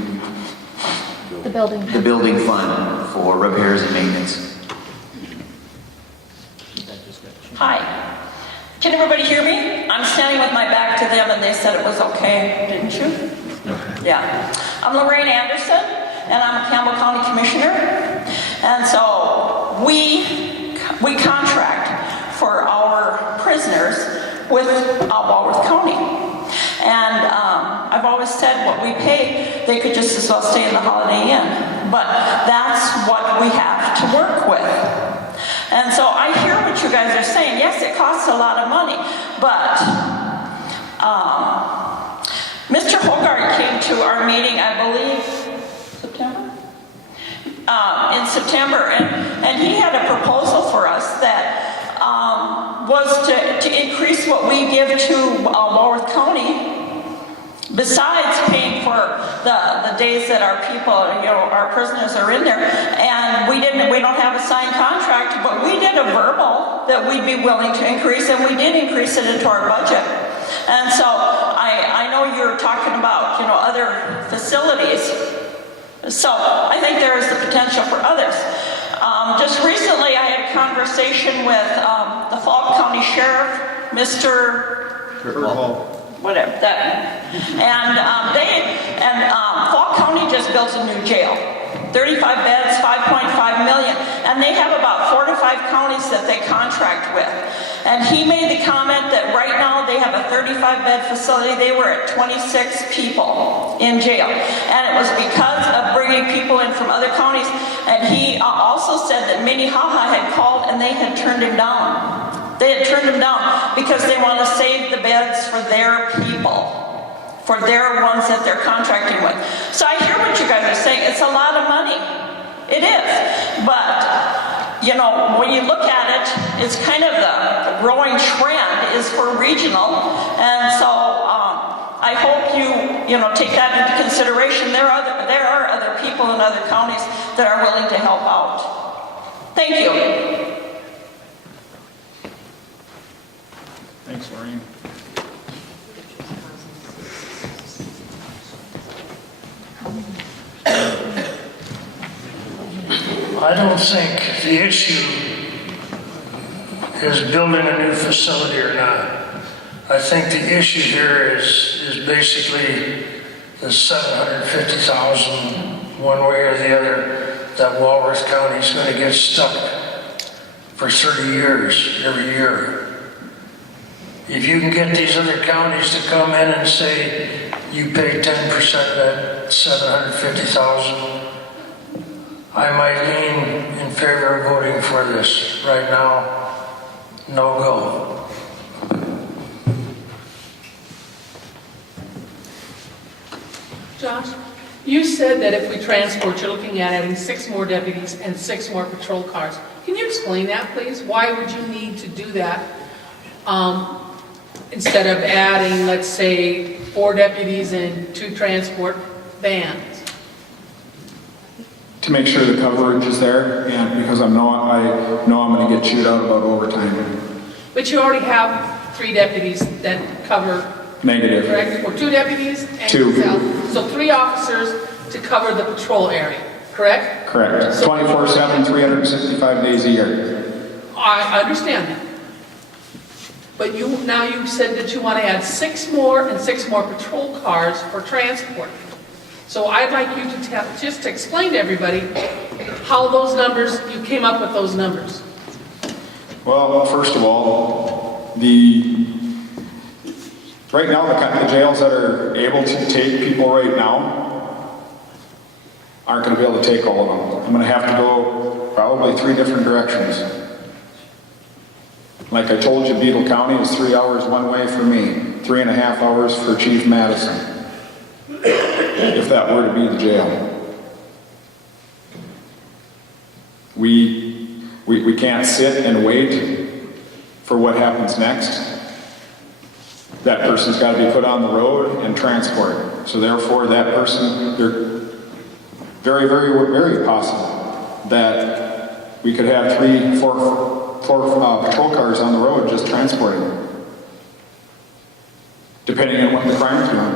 The building. the building fund for repairs and maintenance. Hi. Can everybody hear me? I'm standing with my back to them and they said it was okay, didn't you? Yeah. I'm Lorraine Anderson and I'm a Campbell County Commissioner. And so we contract for our prisoners with Walworth County. And I've always said what we pay, they could just as well stay in the Holiday Inn. But that's what we have to work with. And so I hear what you guys are saying. Yes, it costs a lot of money, but Mr. Hogarth came to our meeting, I believe, September? In September, and he had a proposal for us that was to increase what we give to Walworth County, besides paying for the days that our people, our prisoners are in there. And we don't have a signed contract, but we did a verbal that we'd be willing to increase, and we did increase it into our budget. And so I know you're talking about, other facilities. So I think there is the potential for others. Just recently I had a conversation with the Falk County Sheriff, Mr. Whatever that, and Falk County just built a new jail, 35 beds, 5.5 million, and they have about 4 to 5 counties that they contract with. And he made the comment that right now they have a 35-bed facility. They were at 26 people in jail, and it was because of bringing people in from other counties. And he also said that Minnehaha had called and they had turned him down. They had turned them down because they want to save the beds for their people, for their ones that they're contracting with. So I hear what you guys are saying. It's a lot of money. It is. But, when you look at it, it's kind of the growing trend is for regional. And so I hope you take that into consideration. There are other people in other counties that are willing to help out. Thank you. Thanks, Maureen. I don't think the issue is building a new facility or not. I think the issue here is basically the 750,000 one way or the other that Walworth County is going to get stuck for 30 years every year. If you can get these other counties to come in and say you pay 10% of that 750,000, I might lean in favor of voting for this. Right now, no go. Josh, you said that if we transport, you're looking at adding 6 more deputies and 6 more patrol cars. Can you explain that, please? Why would you need to do that instead of adding, let's say, 4 deputies and 2 transport vans? To make sure the coverage is there, and because I know I'm going to get chewed out about overtime. But you already have 3 deputies that cover, Negative. correct? Or 2 deputies and 2. yourself. So 3 officers to cover the patrol area, correct? Correct. So 24/7, 365 days a year. I understand that. But you said that you want to add 6 more and 6 more patrol cars for transport. So I'd like you to just explain to everybody how those numbers, you came up with those numbers. Well, first of all, right now the jails that are able to take people right now aren't going to be able to take all of them. I'm going to have to go probably 3 different directions. Like I told you, Beetle County is 3 hours one way for me, 3.5 hours for Chief Madison, if that were to be the jail. We can't sit and wait for what happens next. That person's got to be put on the road and transported. So therefore, that person, they're very, very, very possible that we could have 3, 4 patrol cars on the road just transporting them, depending on what the crime's doing.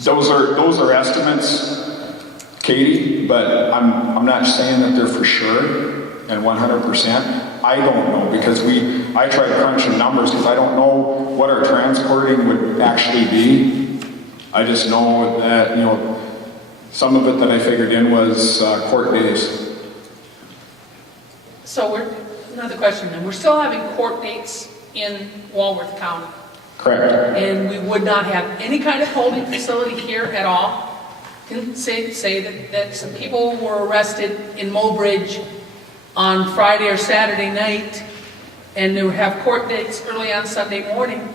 Those are estimates, Katie, but I'm not saying that they're for sure and 100%. I don't know, because I tried crunching numbers because I don't know what our transporting would actually be. I just know that, some of it that I figured in was court days. So another question then. We're still having court dates in Walworth County. Correct. And we would not have any kind of holding facility here at all. Didn't say that some people were arrested in Mobridge on Friday or Saturday night, and they would have court dates early on Sunday morning.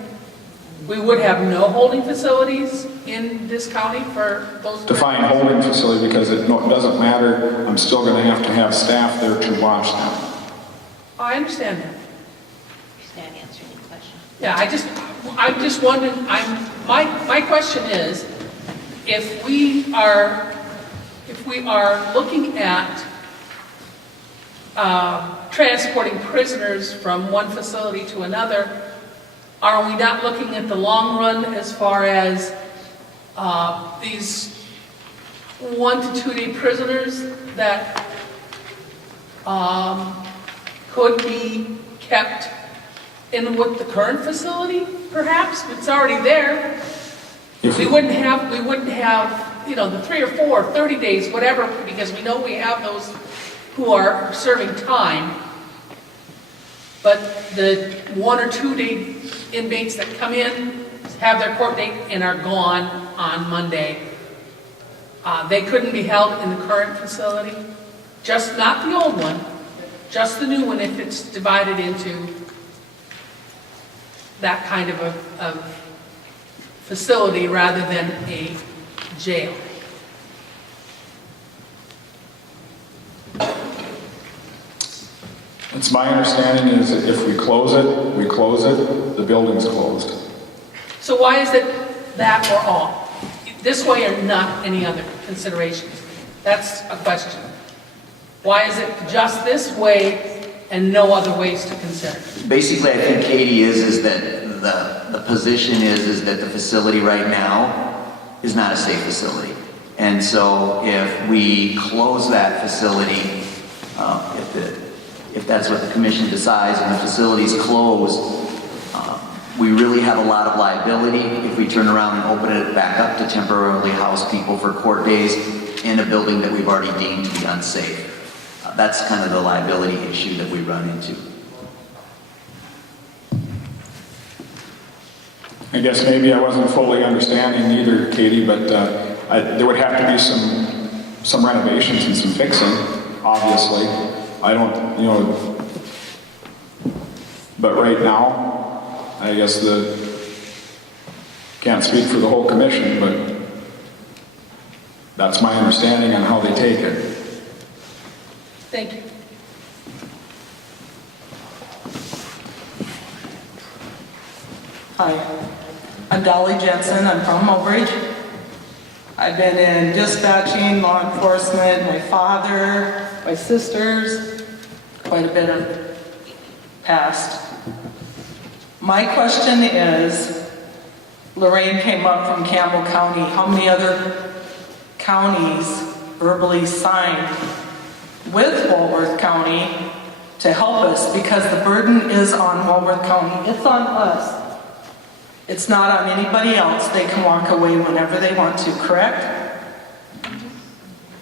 We would have no holding facilities in this county for those. Define holding facility, because it doesn't matter. I'm still going to have staff there to watch them. I understand that. Stand answering the question. Yeah, I'm just wondering, my question is, if we are looking at transporting prisoners from one facility to another, are we not looking at the long run as far as these 1 to 2 day prisoners that could be kept in with the current facility, perhaps? It's already there. We wouldn't have, the 3 or 4, 30 days, whatever, because we know we have those who are serving time. But the 1 or 2 day inmates that come in, have their court date, and are gone on Monday, they couldn't be held in the current facility, just not the old one, just the new one if it's divided into that kind of a facility rather than a jail. It's my understanding is that if we close it, the building's closed. So why is it that, or all? This way or not any other considerations? That's a question. Why is it just this way and no other ways to consider? Basically, I think Katie is that the position is that the facility right now is not a safe facility. And so if we close that facility, if that's what the commission decides and the facility's closed, we really have a lot of liability if we turn around and open it back up to temporarily house people for court days in a building that we've already deemed to be unsafe. That's kind of the liability issue that we run into. I guess maybe I wasn't fully understanding either, Katie, but there would have to be some renovations and some fixing, obviously. I don't, but right now, I guess can't speak for the whole commission, but that's my understanding on how they take it. Thank you. Hi, I'm Dolly Jensen. I'm from Mobridge. I've been in dispatching, law enforcement, my father, my sisters, quite a bit of past. My question is, Lorraine came up from Campbell County. How many other counties verbally signed with Walworth County to help us? Because the burden is on Walworth County. It's on us. It's not on anybody else. They can walk away whenever they want to, correct?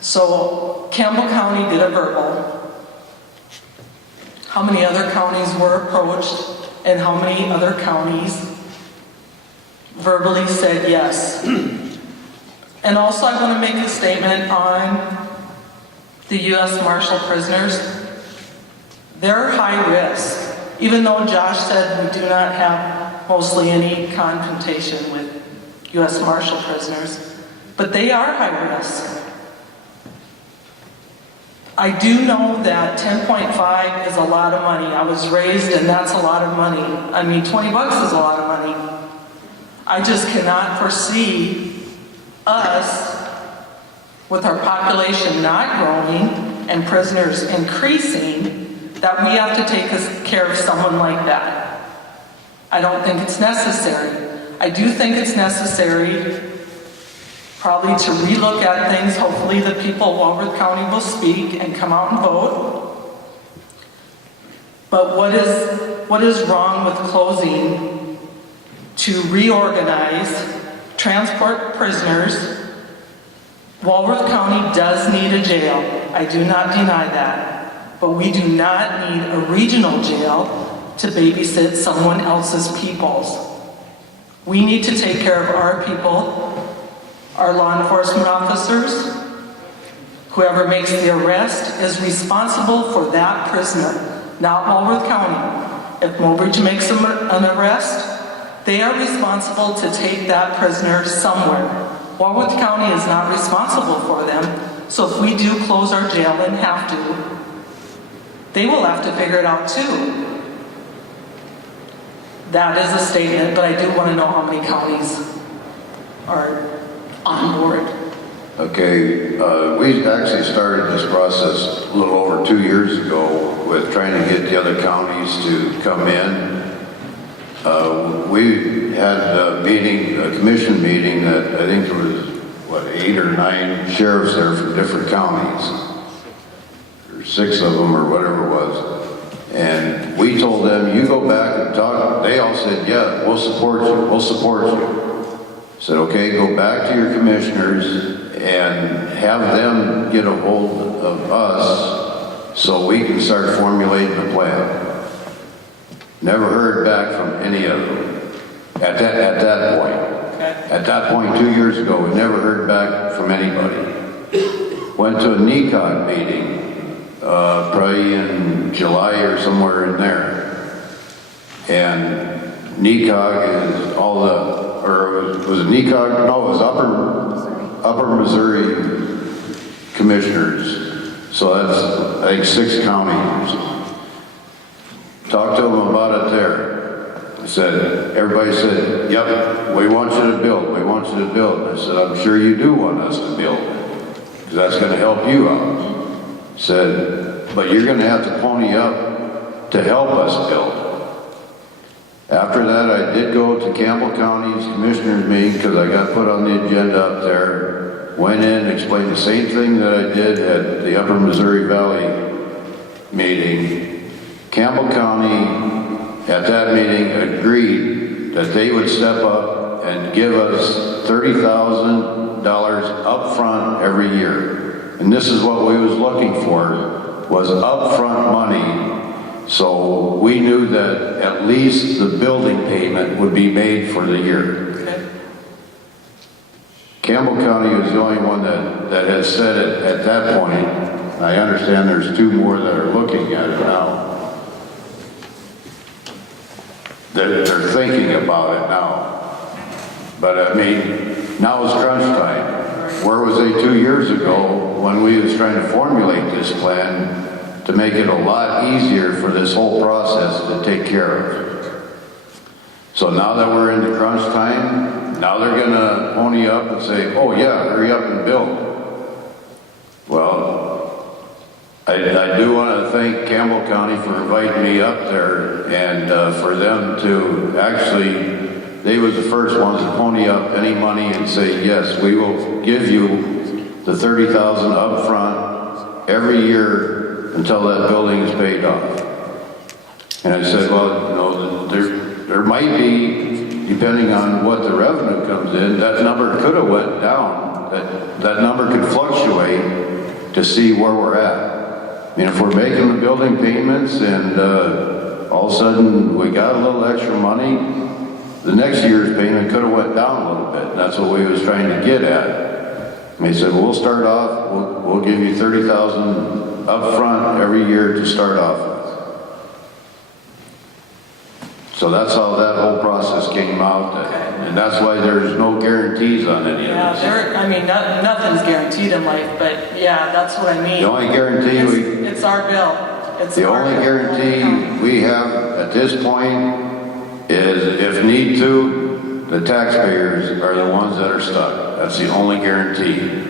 So Campbell County did a verbal. How many other counties were approached and how many other counties verbally said yes? And also I want to make a statement on the U.S. Marshal prisoners. They're high risk. Even though Josh said we do not have mostly any confrontation with U.S. Marshal prisoners, but they are high risk. I do know that 10.5 is a lot of money. I was raised and that's a lot of money. I mean, $20 is a lot of money. I just cannot foresee us, with our population not growing and prisoners increasing, that we have to take care of someone like that. I don't think it's necessary. I do think it's necessary probably to relook at things. Hopefully the people of Walworth County will speak and come out and vote. But what is wrong with closing to reorganize, transport prisoners? Walworth County does need a jail. I do not deny that. But we do not need a regional jail to babysit someone else's peoples. We need to take care of our people, our law enforcement officers. Whoever makes the arrest is responsible for that prisoner, not Walworth County. If Mobridge makes an arrest, they are responsible to take that prisoner somewhere. Walworth County is not responsible for them, so if we do close our jail and have to, they will have to figure it out too. That is a statement, but I do want to know how many counties are on board. Okay, we actually started this process a little over 2 years ago with trying to get the other counties to come in. We had a meeting, a commission meeting that I think there was, 8 or 9 sheriffs there from different counties, or 6 of them or whatever it was. And we told them, you go back and talk. They all said, yeah, we'll support you, we'll support you. Said, okay, go back to your commissioners and have them get a hold of us so we can start formulating a plan. Never heard back from any of them at that point. Okay. At that point, 2 years ago, we never heard back from anybody. Went to a NECOG meeting, probably in July or somewhere in there. And NECOG is all the, or was it NECOG? No, it was Upper Missouri Commissioners. So that's, I think, 6 counties. Talked to them about it there. everybody said, yep, we want you to build, we want you to build. I said, I'm sure you do want us to build, because that's going to help you out. Said, but you're going to have to pony up to help us build. After that, I did go to Campbell County's commissioners meeting because I got put on the agenda up there. Went in, explained the same thing that I did at the Upper Missouri Valley meeting. Campbell County, at that meeting, agreed that they would step up and give us $30,000 up front every year. And this is what we was looking for, was upfront money. So we knew that at least the building payment would be made for the year. Okay. Campbell County was the only one that has said it at that point. I understand there's 2 more that are looking at it now. They're thinking about it now. But I mean, now is crunch time. Where was they 2 years ago when we was trying to formulate this plan to make it a lot easier for this whole process to take care of? So now that we're into crunch time, now they're gonna pony up and say, oh yeah, hurry up and build. Well, I do want to thank Campbell County for inviting me up there, and for them to actually, they was the first ones to pony up any money and say, yes, we will give you the $30,000 up front every year until that building is paid off. And I said, well, you know, there might be, depending on what the revenue comes in, that number could have went down. That number could fluctuate to see where we're at. I mean, if we're making the building payments and all of a sudden we got a little extra money, the next year's payment could have went down a little bit. And that's what we was trying to get at. And they said, well, we'll start off, we'll give you $30,000 up front every year to start off with. So that's how that whole process came out, and that's why there's no guarantees on any of this. I mean, nothing's guaranteed in life, but yeah, that's what I mean. The only guarantee it's our bill. It's the only guarantee we have at this point is, if need to, the taxpayers are the ones that are stuck. That's the only guarantee.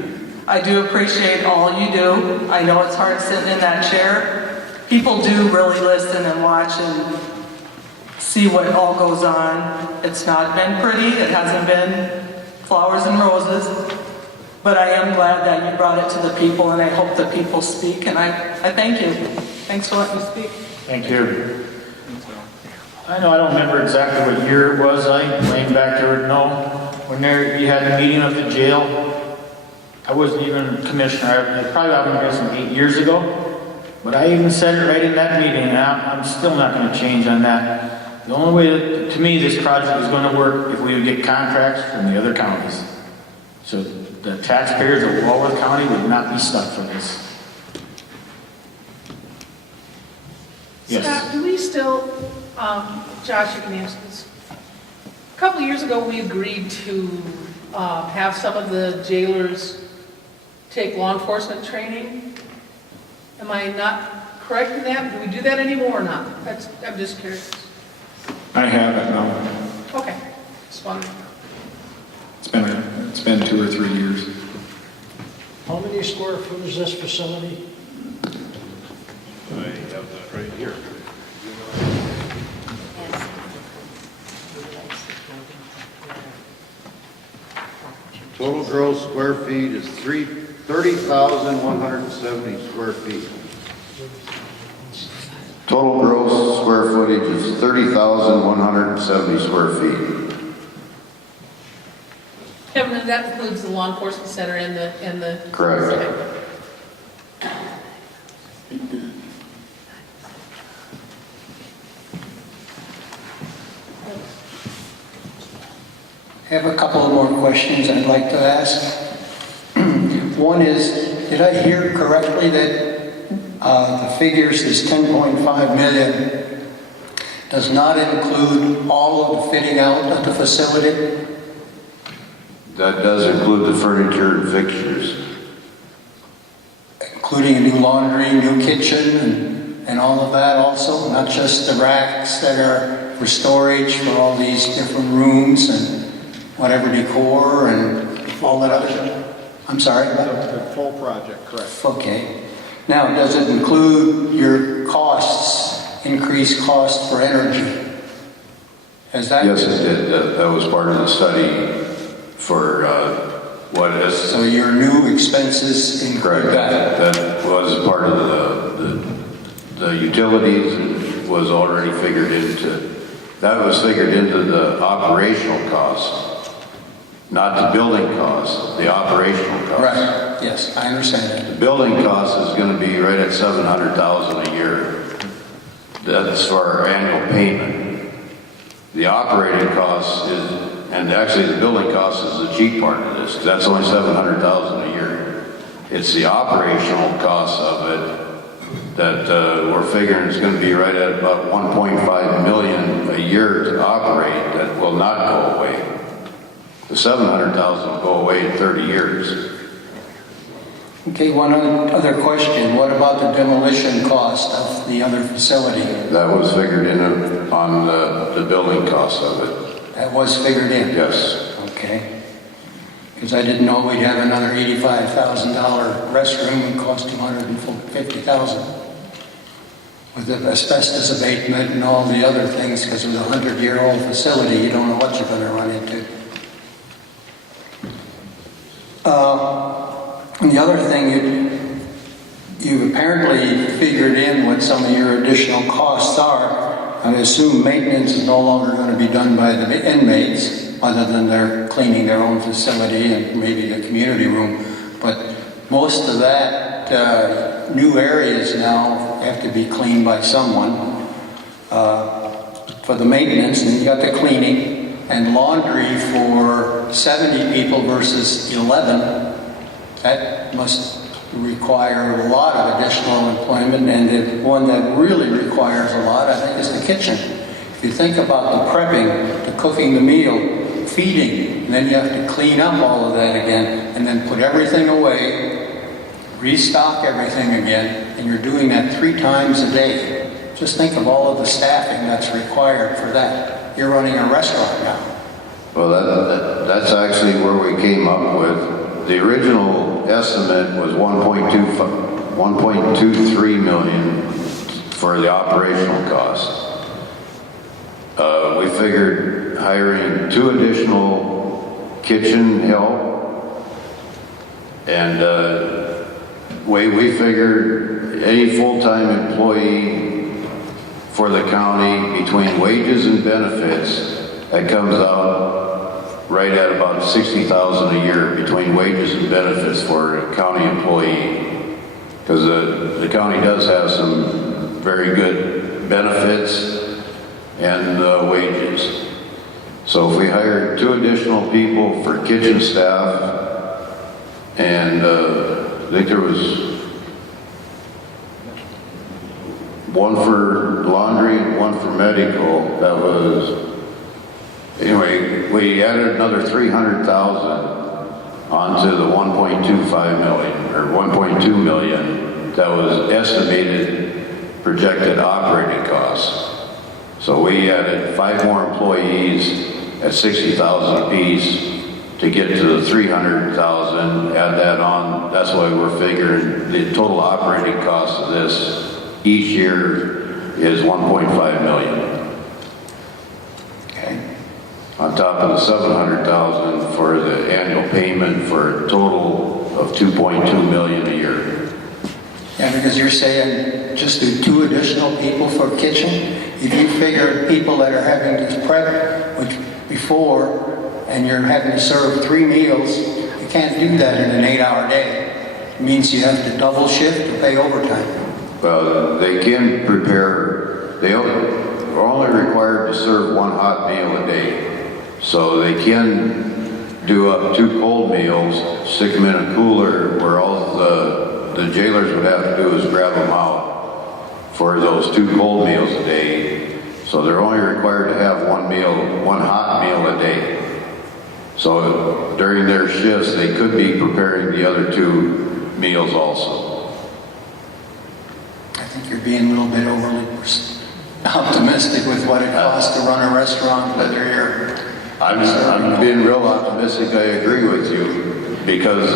I do appreciate all you do. I know it's hard sitting in that chair. People do really listen and watch and see what all goes on. It's not been pretty. It hasn't been flowers and roses. But I am glad that you brought it to the people, and I hope the people speak. And I thank you. Thanks for letting me speak. Thank you. I know I don't remember exactly what year it was. I laying back there would know. When you had the meeting at the jail, I wasn't even commissioner. I probably happened some 8 years ago. But I even said it right in that meeting, and I'm still not going to change on that. The only way that, to me, this project is going to work if we would get contracts from the other counties. So the taxpayers of Walworth County would not be stuck for this. Yes. Scott, do we still, Josh, you can answer this. A couple of years ago, we agreed to have some of the jailers take law enforcement training. Am I not correct in that? Do we do that anymore or not? I'm just curious. I haven't, no. Okay, just wondering. It's been 2 or 3 years. How many square foot is this facility? I have that right here. Total gross square feet is 30,170 square feet. Total gross square footage is 30,170 square feet. Kevin, and that includes the law enforcement center and the. Correct. I have a couple of more questions I'd like to ask. One is, did I hear correctly that the figures is 10.5 million does not include all of the fitting out of the facility? That does include the furniture and fixtures. Including a new laundry, new kitchen, and all of that also? Not just the racks that are for storage for all these different rooms and whatever decor and all that other stuff? I'm sorry? The full project, correct. Okay. Now, does it include your costs, increased cost for energy? Is that? Yes, it did. That was part of the study for what is. So your new expenses include Correct. that? That was part of the utilities and was already figured into, that was figured into the operational costs, not the building costs, the operational costs. Right, yes, I understand that. The building cost is going to be right at $700,000 a year. That's for our annual payment. The operating cost is, and actually the building cost is the cheap part of this. That's only $700,000 a year. It's the operational cost of it that we're figuring is going to be right at about $1.5 million a year to operate. That will not go away. The $700,000 will go away in 30 years. Okay, one other question. What about the demolition cost of the other facility? That was figured in on the building cost of it. That was figured in? Yes. Okay. Because I didn't know we'd have another $85,000 restroom and cost $250,000. With the asbestos abatement and all the other things, because it was a 100-year-old facility, you don't know what you're going to run into. And the other thing, you've apparently figured in what some of your additional costs are. I assume maintenance is no longer going to be done by the inmates, other than they're cleaning their own facility and maybe the community room. But most of that, new areas now have to be cleaned by someone for the maintenance, and you got the cleaning and laundry for 70 people versus 11. That must require a lot of additional employment, and the one that really requires a lot, I think, is the kitchen. If you think about the prepping, the cooking the meal, feeding, and then you have to clean up all of that again, and then put everything away, restock everything again, and you're doing that 3 times a day. Just think of all of the staffing that's required for that. You're running a restaurant now. Well, that's actually where we came up with. The original estimate was 1.23 million for the operational cost. We figured hiring 2 additional kitchen help, and we figured any full-time employee for the county between wages and benefits, that comes out right at about $60,000 a year between wages and benefits for a county employee. Because the county does have some very good benefits and wages. So if we hired 2 additional people for kitchen staff, and I think there was 1 for laundry and 1 for medical, that was. Anyway, we added another $300,000 onto the 1.25 million or 1.2 million that was estimated projected operating costs. So we added 5 more employees at $60,000 apiece to get to the $300,000. Add that on. That's why we're figuring the total operating cost of this each year is 1.5 million. On top of the $700,000 for the annual payment for a total of $2.2 million a year. Yeah, because you're saying just do 2 additional people for kitchen. If you figure people that are having to prep, which before, and you're having to serve 3 meals, you can't do that in an 8-hour day. It means you have to double shift to pay overtime. Well, they can prepare, they're only required to serve 1 hot meal a day. So they can do up 2 cold meals, stick them in a cooler, where all the jailers would have to do is grab them out for those 2 cold meals a day. So they're only required to have 1 hot meal a day. So during their shifts, they could be preparing the other 2 meals also. I think you're being a little bit overly optimistic with what it costs to run a restaurant that are here. I'm being real optimistic, I agree with you, because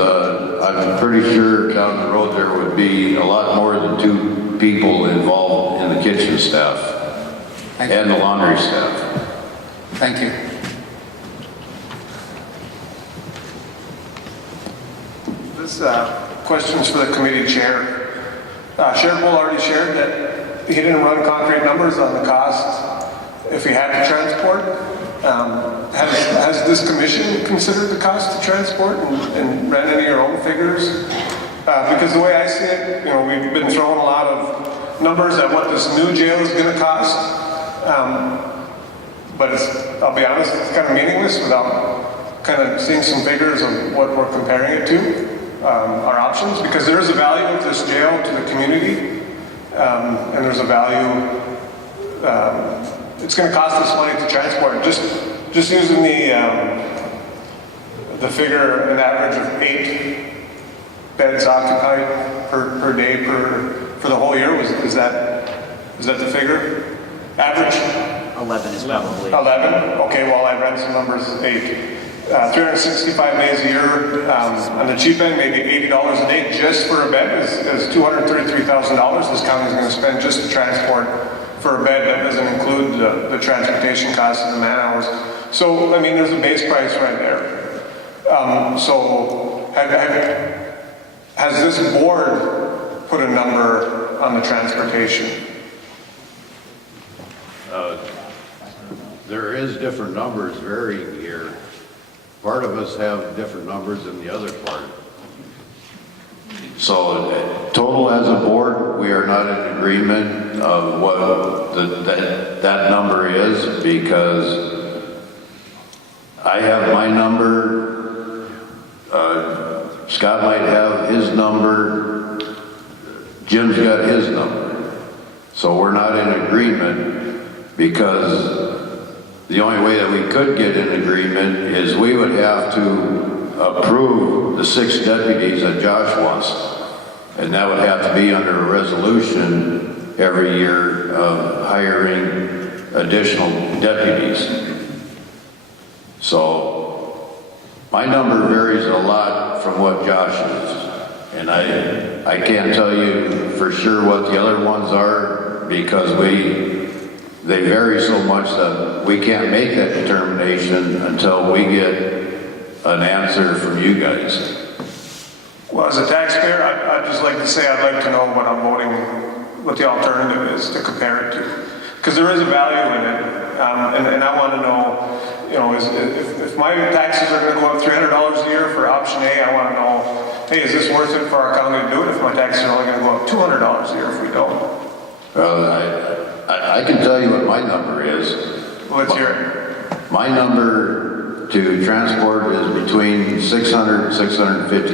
I'm pretty sure down the road there would be a lot more than 2 people involved in the kitchen staff and the laundry staff. Thank you. This question is for the committee chair. Sheriff Bull already shared that he didn't run concrete numbers on the cost if he had to transport. Has this commission considered the cost to transport and ran any of your own figures? Because the way I see it, we've been throwing a lot of numbers at what this new jail is going to cost. But I'll be honest, it's kind of meaningless without kind of seeing some figures of what we're comparing it to, our options, because there is a value of this jail to the community, and there's a value, it's going to cost us money to transport. Just using the figure, an average of 8 beds occupied per day for the whole year, is that the figure? Average? 11 is probably. 11? Okay, well, I ran some numbers, 8. 365 days a year, on the cheap end, maybe $80 a day just for a bed is $233,000 this county is going to spend just to transport for a bed. That doesn't include the transportation costs and the man hours. So, I mean, there's a base price right there. So, has this board put a number on the transportation? There is different numbers varying here. Part of us have different numbers than the other part. So total as a board, we are not in agreement of what that number is, because I have my number, Scott might have his number, Jim's got his number. So we're not in agreement, because the only way that we could get in agreement is we would have to approve the 6 deputies that Josh wants. And that would have to be under a resolution every year of hiring additional deputies. So my number varies a lot from what Josh's. And I can't tell you for sure what the other ones are, because they vary so much that we can't make that determination until we get an answer from you guys. Well, as a taxpayer, I'd just like to say I'd like to know what I'm voting, what the alternative is to compare it to. Because there is a value in it, and I want to know, if my taxes are going to go up $300 a year for option A, I want to know, hey, is this worth it for our county to do it if my taxes are only going to go up $200 a year if we don't? Well, I can tell you what my number is. Let's hear it. My number to transport is between $600,000 and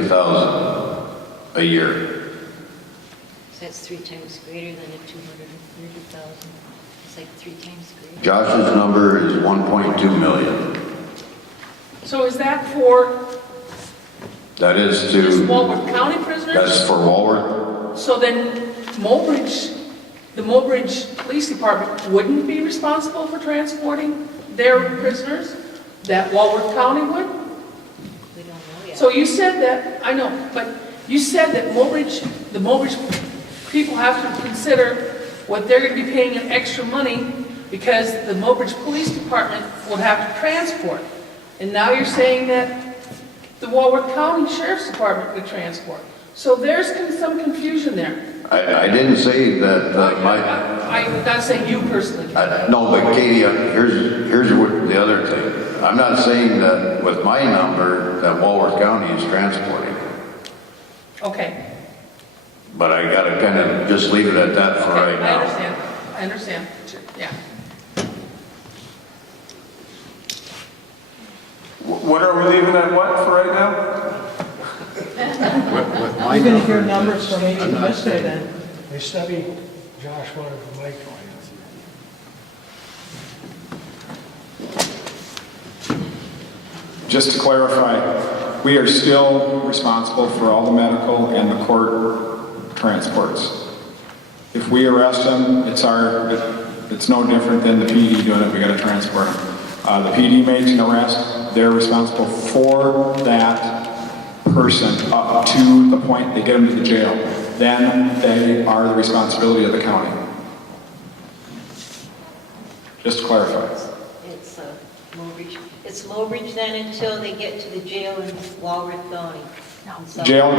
$650,000 a year. So that's 3 times greater than the 230,000. It's like 3 times greater. Josh's number is 1.2 million. So is that for That is just to, Walworth County prisoners? that's for Walworth. So then Mobridge, the Mobridge Police Department wouldn't be responsible for transporting their prisoners? That Walworth County would? We don't know yet. So you said that, I know, but you said that the Mobridge people have to consider what they're going to be paying in extra money because the Mobridge Police Department would have to transport. And now you're saying that the Walworth County Sheriff's Department would transport. So there's some confusion there. I didn't say that I'm not saying you personally. no, but Katie, here's what the other thing. I'm not saying that with my number that Walworth County is transporting. Okay. But I gotta kind of just leave it at that for right now. I understand. Yeah. What are we leaving at what for right now? You're going to hear numbers from each commissioner then. They study, Josh wanted the mic. Just to clarify, we are still responsible for all the medical and the court transports. If we arrest them, It's no different than the PD doing it, we gotta transport them. The PD makes an arrest, they're responsible for that person up to the point they get them to the jail. Then they are the responsibility of the county. Just to clarify. It's Mobridge. It's Mobridge then until they get to the jail in Walworth County. Jail?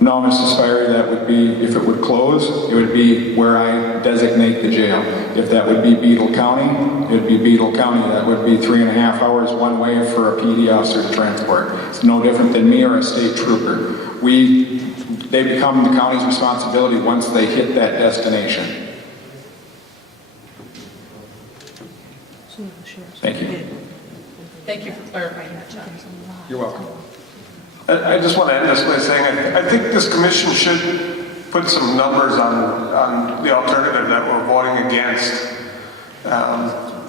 No, Mrs. Fiery, that would be, if it would close, it would be where I designate the jail. If that would be Beetle County, it would be Beetle County. That would be 3.5 hours one way for a PD officer to transport. It's no different than me or a state trooper. They become the county's responsibility once they hit that destination. Thank you. Thank you for clarifying that, John. You're welcome. I just want to end this by saying, I think this commission should put some numbers on the alternative that we're voting against.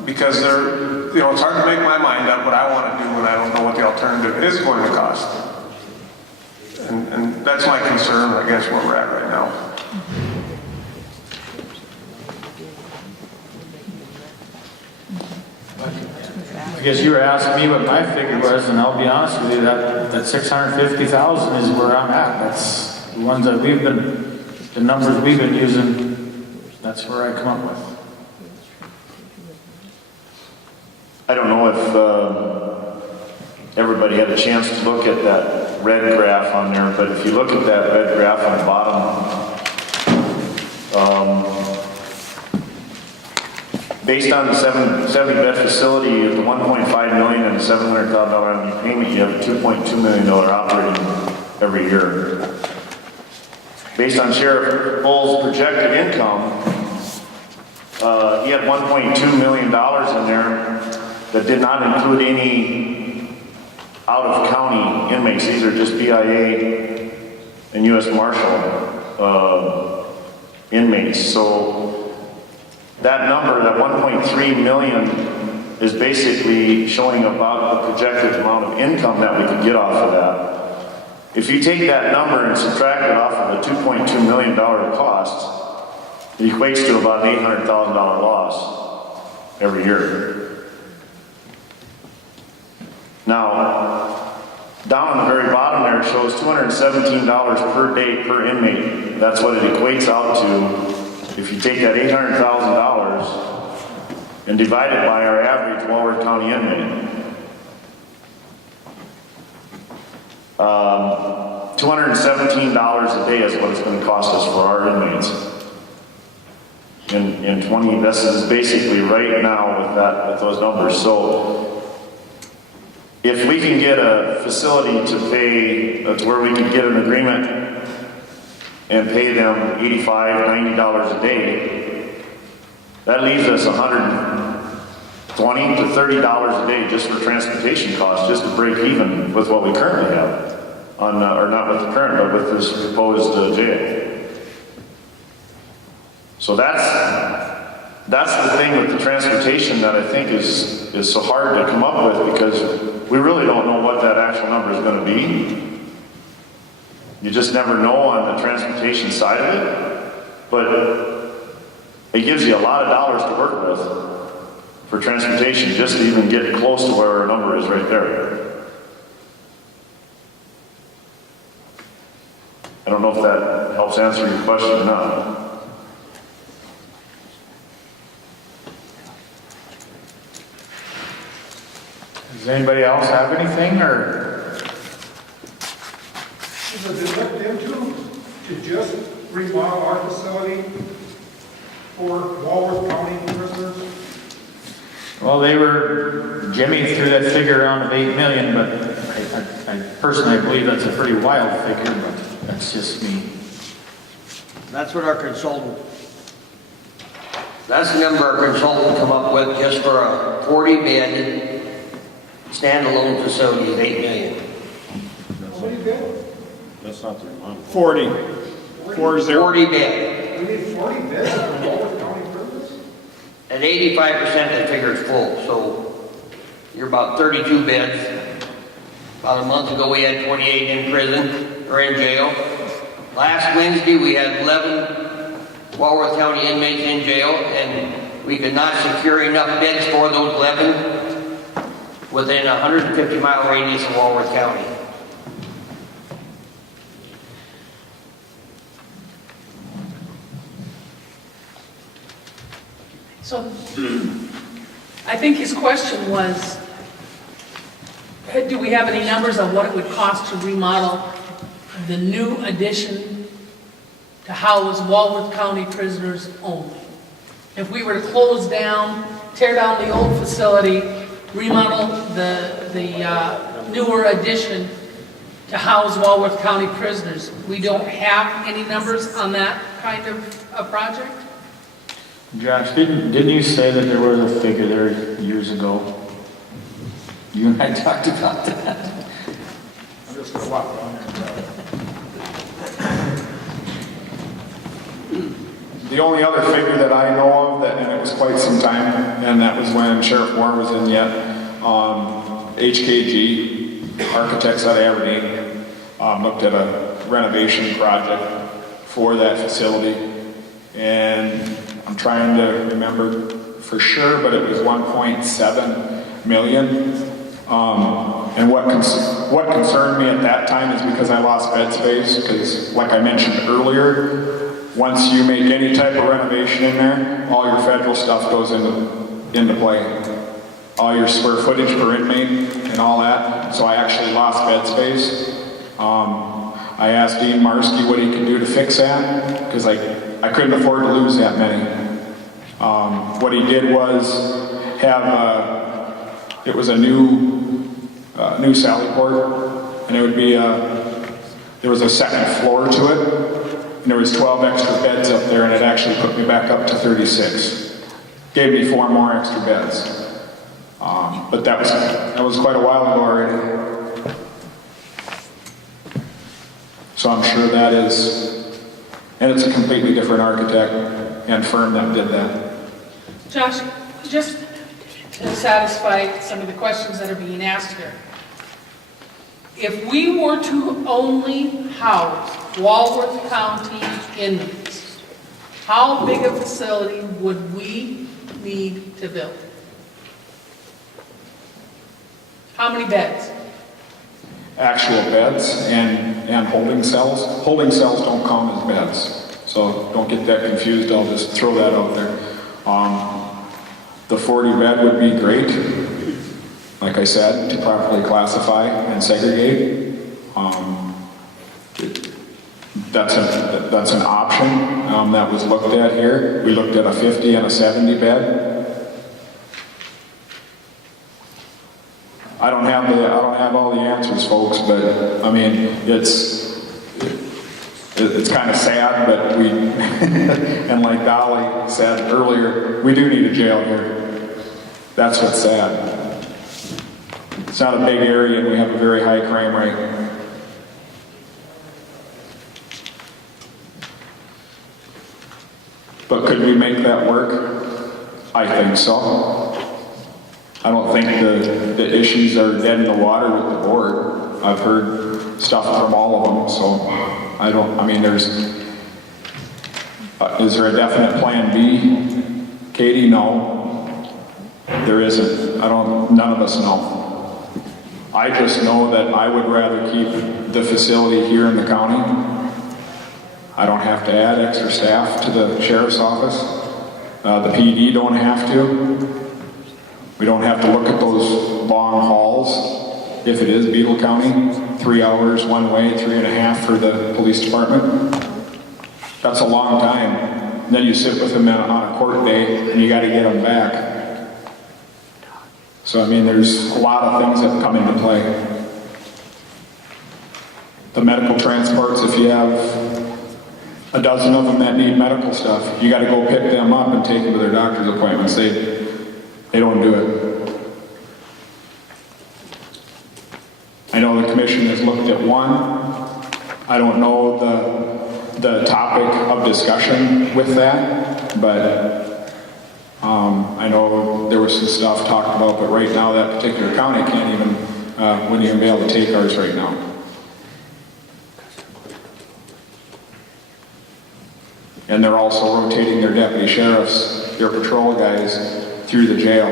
Because it's hard to make my mind up what I want to do when I don't know what the alternative is going to cost. And that's my concern, I guess, where we're at right now. I guess you were asking me what my figure was, and I'll be honest with you, that 650,000 is where I'm at. That's the ones that the numbers we've been using, that's where I come up with. I don't know if everybody had a chance to look at that red graph on there, but if you look at that red graph on the bottom, based on the 70-bed facility at the $1.5 million and the $700,000 annual payment, you have a $2.2 million operating every year. Based on Sheriff Bull's projected income, he had $1.2 million in there that did not include any out-of-county inmates. These are just BIA and U.S. Marshal inmates. So that number, that 1.3 million, is basically showing about the projected amount of income that we could get off of that. If you take that number and subtract it off of the $2.2 million cost, it equates to about an $800,000 loss every year. Now, down on the very bottom there, it shows $217 per day per inmate. That's what it equates out to. If you take that $800,000 and divide it by our average Walworth County inmate, $217 a day is what it's going to cost us for our inmates. In 20, this is basically right now with those numbers. So if we can get a facility to pay, to where we can get an agreement and pay them $85, $90 a day, that leaves us $120 to $30 a day just for transportation costs, just to break even with what we currently have on, or not with the current, but with this proposed jail. So that's the thing with the transportation that I think is so hard to come up with, because we really don't know what that actual number is going to be. You just never know on the transportation side of it, but it gives you a lot of dollars to work with for transportation just to even get close to where our number is right there. I don't know if that helps answer your question or not. Does anybody else have anything, or? Has it looked into to just remodel our facility for Walworth County prisoners? Well, Jimmy threw that figure around of 8 million, but I personally believe that's a pretty wild figure, but that's just me. That's what our consultant, that's the number our consultant come up with just for a 40-bed standalone facility is $8 million. How many beds? That's not the amount. 40. 40 bed. We need 40 beds for Walworth County prisoners? At 85%, that figure is full, so you're about 32 beds. About a month ago, we had 28 in prison, or in jail. Last Wednesday, we had 11 Walworth County inmates in jail, and we could not secure enough beds for those 11 within a 150-mile radius of Walworth County. So, I think his question was, do we have any numbers on what it would cost to remodel the new addition to house Walworth County prisoners only? If we were to close down, tear down the old facility, remodel the newer addition to house Walworth County prisoners, we don't have any numbers on that kind of a project? Josh, didn't you say that there was a figure there years ago? You and I talked about that. I'm just gonna walk around there. The only other figure that I know of, and it was quite some time, and that was when Sheriff Moore was in yet, HKG, architects out of Aberdeen, looked at a renovation project for that facility, and I'm trying to remember for sure, but it was 1.7 million. And what concerned me at that time is because I lost bed space, because like I mentioned earlier, once you make any type of renovation in there, all your federal stuff goes into play. All your square footage per inmate and all that. So I actually lost bed space. I asked Dean Marski what he could do to fix that, because I couldn't afford to lose that many. What he did was have it was a new sally port, and it would be there was a second floor to it, and there was 12 extra beds up there, and it actually put me back up to 36. Gave me 4 more extra beds. But that was quite a while ago already. So I'm sure that is, and it's a completely different architect and firm that did that. Josh, just to satisfy some of the questions that are being asked here. If we were to only house Walworth County inmates, how big a facility would we need to build? How many beds? Actual beds and holding cells. Holding cells don't count as beds, so don't get that confused. I'll just throw that out there. The 40 bed would be great, like I said, to properly classify and segregate. That's an option that was looked at here. We looked at a 50 and a 70 bed. I don't have all the answers, folks, but I mean, it's kind of sad, but we, and like Dolly said earlier, we do need a jail here. That's what's sad. It's not a big area, and we have a very high crime rate. But could we make that work? I think so. I don't think the issues are dead in the water with the board. I've heard stuff from all of them, so is there a definite plan B? Katie, no. There isn't. None of us know. I just know that I would rather keep the facility here in the county. I don't have to add extra staff to the sheriff's office. The PD don't have to. We don't have to look at those long hauls. If it is Beetle County, 3 hours one way, 3.5 for the police department. That's a long time. And then you sit with them on a court day and you got to get them back. So I mean, there's a lot of things that come into play. The medical transports, if you have a dozen of them that need medical stuff, you got to go pick them up and take them to their doctor's appointments. They don't do it. I know the commission has looked at one. I don't know the topic of discussion with that, but I know there was some stuff talked about, but right now that particular county wouldn't even be able to take ours right now. And they're also rotating their deputy sheriffs, their patrol guys, through the jail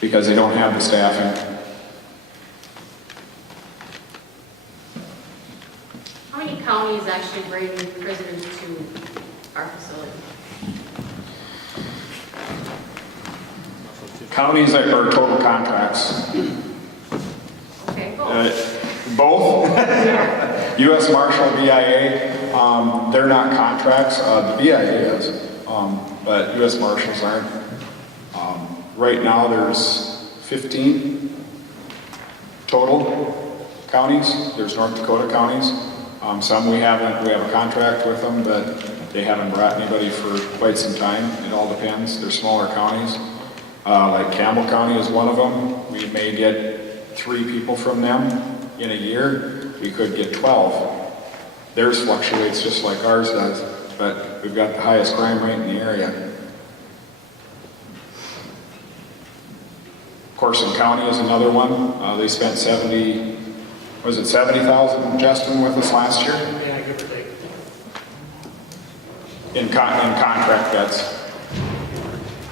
because they don't have the staffing. How many counties actually bring prisoners to our facility? Counties are total contracts. Okay, cool. Both. U.S. Marshal, BIA, they're not contracts. The BIA is, but U.S. Marshals aren't. Right now there's 15 total counties. There's North Dakota counties. Some we have a contract with them, but they haven't brought anybody for quite some time. It all depends. They're smaller counties. Like Campbell County is one of them. We may get 3 people from them in a year. We could get 12. Theirs fluctuates just like ours does, but we've got the highest crime rate in the area. Corson County is another one. They spent 70,000, Justin, with us last year? Yeah, give or take. In contract beds.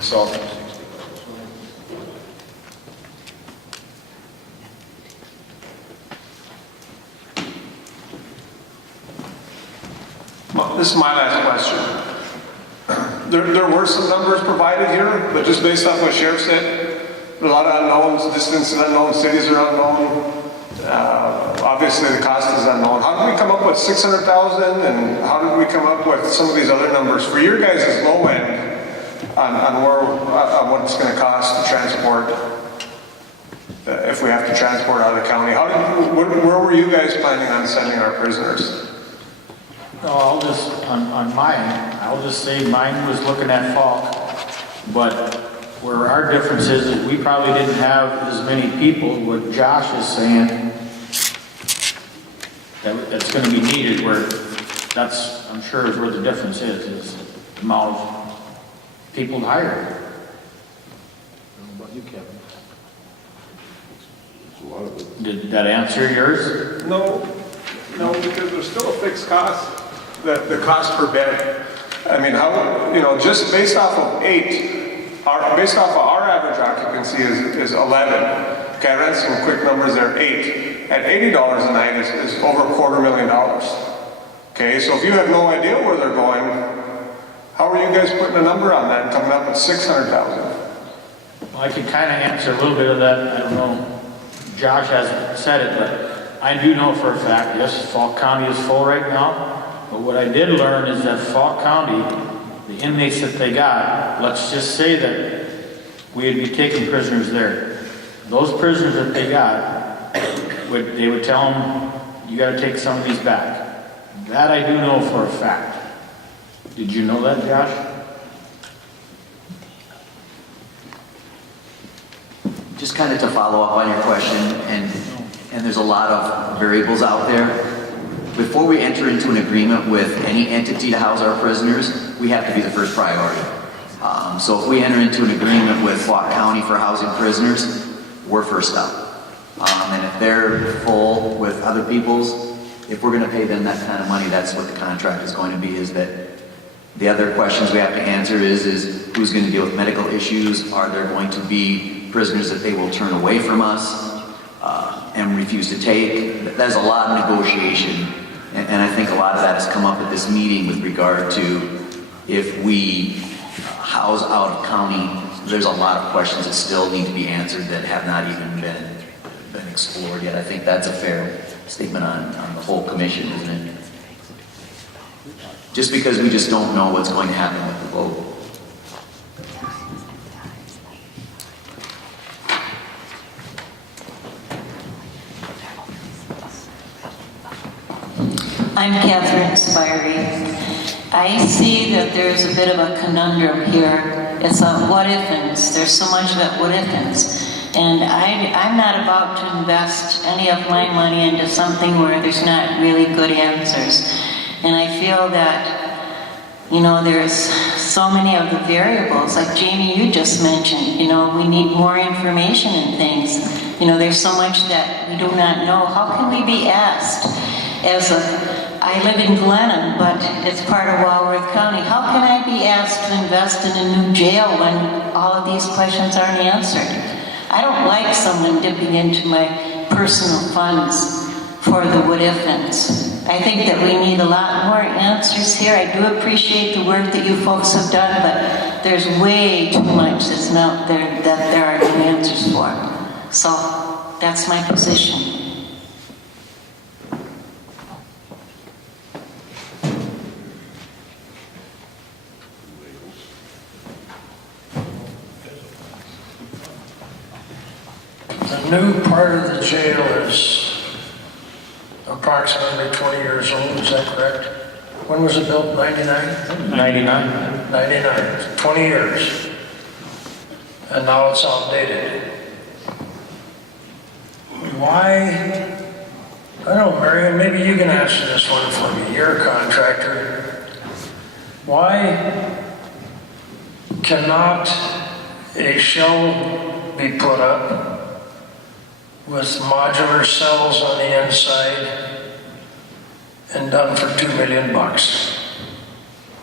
So. This is my last question. There were some numbers provided here, but just based off what Sheriff said, a lot of unknowns, distance is unknown, cities are unknown. Obviously the cost is unknown. How did we come up with 600,000 and how did we come up with some of these other numbers? For your guys' low end on what it's going to cost to transport, if we have to transport out of the county, where were you guys planning on sending our prisoners? No, on mine, I'll just say mine was looking at Falk, but where our difference is we probably didn't have as many people, what Josh is saying, that's going to be needed, where that's, I'm sure, is where the difference is the amount of people hired. I don't know about you, Kevin. Did that answer yours? No, because there's still a fixed cost, the cost per bed. I mean, just based off of 8, based off of our average occupancy is 11. Okay, I ran some quick numbers there, 8. At $80 a night is over $250,000. Okay, so if you have no idea where they're going, how are you guys putting a number on that and coming up with 600,000? Well, I could kind of answer a little bit of that. I don't know. Josh hasn't said it, but I do know for a fact, yes, Falk County is full right now. But what I did learn is that Falk County, the inmates that they got, let's just say that we would be taking prisoners there. Those prisoners that they got, they would tell them, you got to take some of these back. That I do know for a fact. Did you know that, Josh? Just kind of to follow up on your question, and there's a lot of variables out there. Before we enter into an agreement with any entity to house our prisoners, we have to be the first priority. So if we enter into an agreement with Falk County for housing prisoners, we're first up. And if they're full with other people's, if we're going to pay them that kind of money, that's what the contract is going to be, is that the other questions we have to answer is who's going to deal with medical issues? Are there going to be prisoners that they will turn away from us and refuse to take? There's a lot of negotiation, and I think a lot of that has come up at this meeting with regard to if we house out of county, there's a lot of questions that still need to be answered that have not even been explored yet. I think that's a fair statement on the whole commission, isn't it? Just because we just don't know what's going to happen with the vote. I'm Catherine Spirey. I see that there's a bit of a conundrum here. It's a what-if-ins. There's so much of it what-if-ins. And I'm not about to invest any of my money into something where there's not really good answers. And I feel that, there's so many of the variables, like Jamie, you just mentioned, we need more information and things. There's so much that we do not know. How can we be asked as I live in Glenham, but it's part of Walworth County. How can I be asked to invest in a new jail when all of these questions aren't answered? I don't like someone dipping into my personal funds for the what-if-ins. I think that we need a lot more answers here. I do appreciate the work that you folks have done, but there's way too much that's not there that there are no answers for. So that's my position. The new part of the jail is approximately 20 years old, is that correct? When was it built, 99? 99. 99, 20 years. And now it's outdated. Why, I don't know, Marion, maybe you can answer this one for me. You're a contractor. Why cannot a shell be put up with modular cells on the inside and done for $2 million?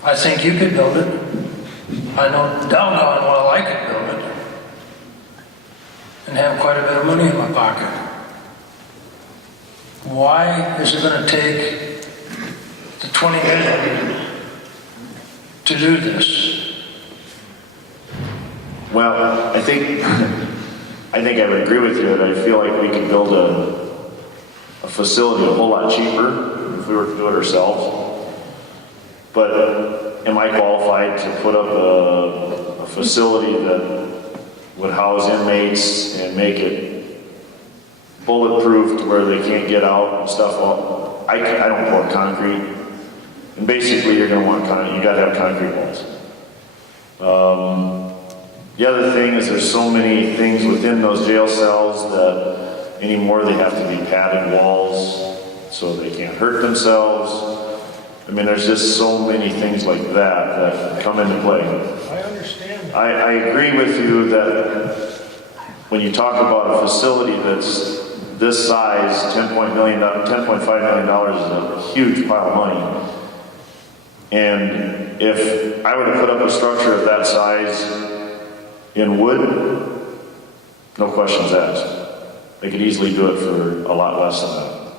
I think you could build it. I know doggone well I could build it and have quite a bit of money in my pocket. Why is it going to take the $20 million to do this? Well, I think I would agree with you that I feel like we could build a facility a whole lot cheaper if we were to do it ourselves. But am I qualified to put up a facility that would house inmates and make it bulletproof to where they can't get out and stuff? Well, I don't pour concrete. And basically you're going to want concrete. You got to have concrete walls. The other thing is there's so many things within those jail cells that anymore they have to be padded walls so they can't hurt themselves. I mean, there's just so many things like that come into play. I understand. I agree with you that when you talk about a facility that's this size, $10.5 million is a huge pile of money. And if I were to put up a structure of that size in wood, no questions asked. They could easily do it for a lot less than that.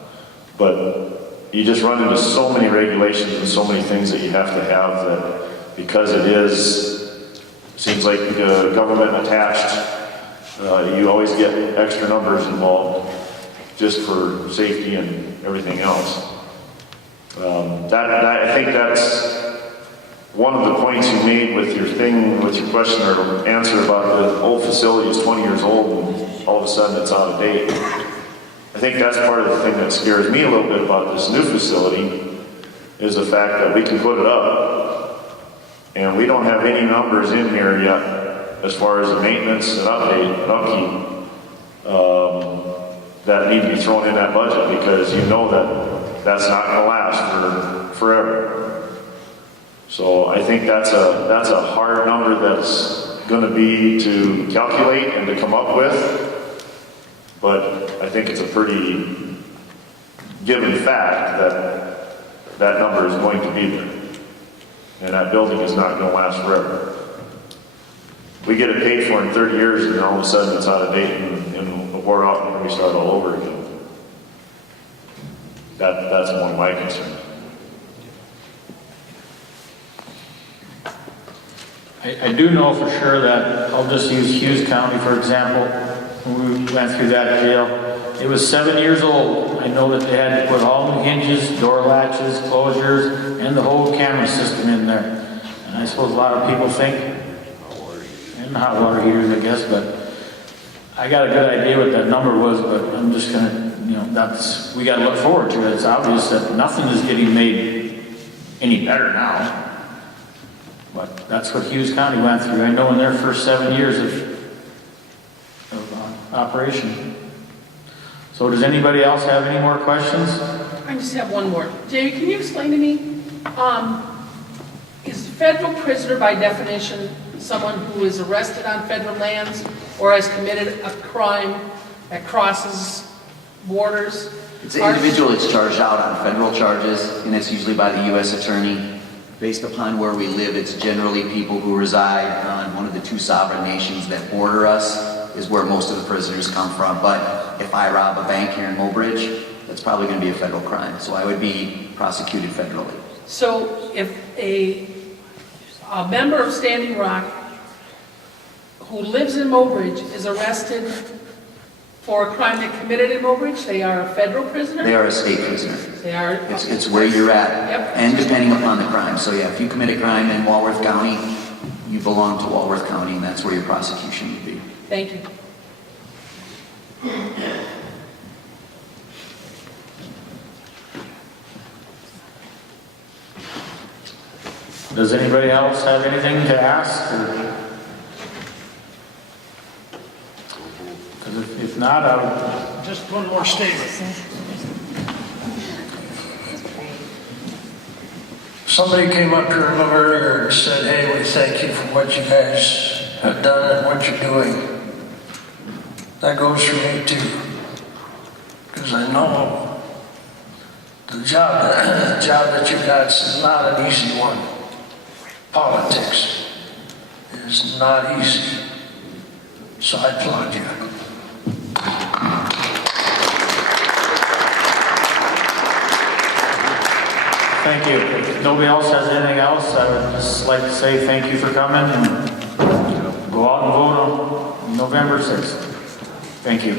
But you just run into so many regulations and so many things that you have to have that because it seems like government attached, you always get extra numbers involved just for safety and everything else. I think that's one of the points you made with your question or answer about the old facility is 20 years old and all of a sudden it's out of date. I think that's part of the thing that scares me a little bit about this new facility is the fact that we can put it up and we don't have any numbers in here yet as far as the maintenance and update and upkeep that need to be thrown in that budget because you know that that's not going to last forever. So I think that's a hard number that's going to be to calculate and to come up with, but I think it's a pretty given fact that that number is going to be there, and that building is not going to last forever. We get it paid for in 30 years, and all of a sudden it's out of date and wore out, and we start all over again. That's one of my concerns. I do know for sure that, I'll just use Hughes County for example, when we went through that jail, it was 7 years old. I know that they had to put all new hinges, door latches, closures, and the whole camera system in there. And I suppose a lot of people think, and hot water heaters I guess, but I got a good idea what that number was, but I'm just gonna, we gotta look forward to it. It's obvious that nothing is getting made any better now. But that's what Hughes County went through. I know in their first 7 years of operation. So does anybody else have any more questions? I just have one more. Jamie, can you explain to me, is a federal prisoner by definition someone who is arrested on federal lands or has committed a crime that crosses borders? It's individual, it's charged out on federal charges, and it's usually by the U.S. Attorney. Based upon where we live, it's generally people who reside on one of the two sovereign nations that border us is where most of the prisoners come from. But if I rob a bank here in Mobridge, that's probably going to be a federal crime. So I would be prosecuted federally. So if a member of Standing Rock who lives in Mobridge is arrested for a crime they committed in Mobridge, they are a federal prisoner? They are a state prisoner. They are? It's where you're at, Yep. and depending upon the crime. So yeah, if you commit a crime in Walworth County, you belong to Walworth County, and that's where your prosecution would be. Thank you. Does anybody else have anything to ask? Because if not, I would... Just one more statement. Somebody came up here a little earlier and said, hey, we thank you for what you guys have done and what you're doing. That goes for me too. Because I know the job that you got is not an easy one. Politics is not easy. So I applaud you. Thank you. If nobody else has anything else, I would just like to say thank you for coming and go out and vote on November 6th. Thank you.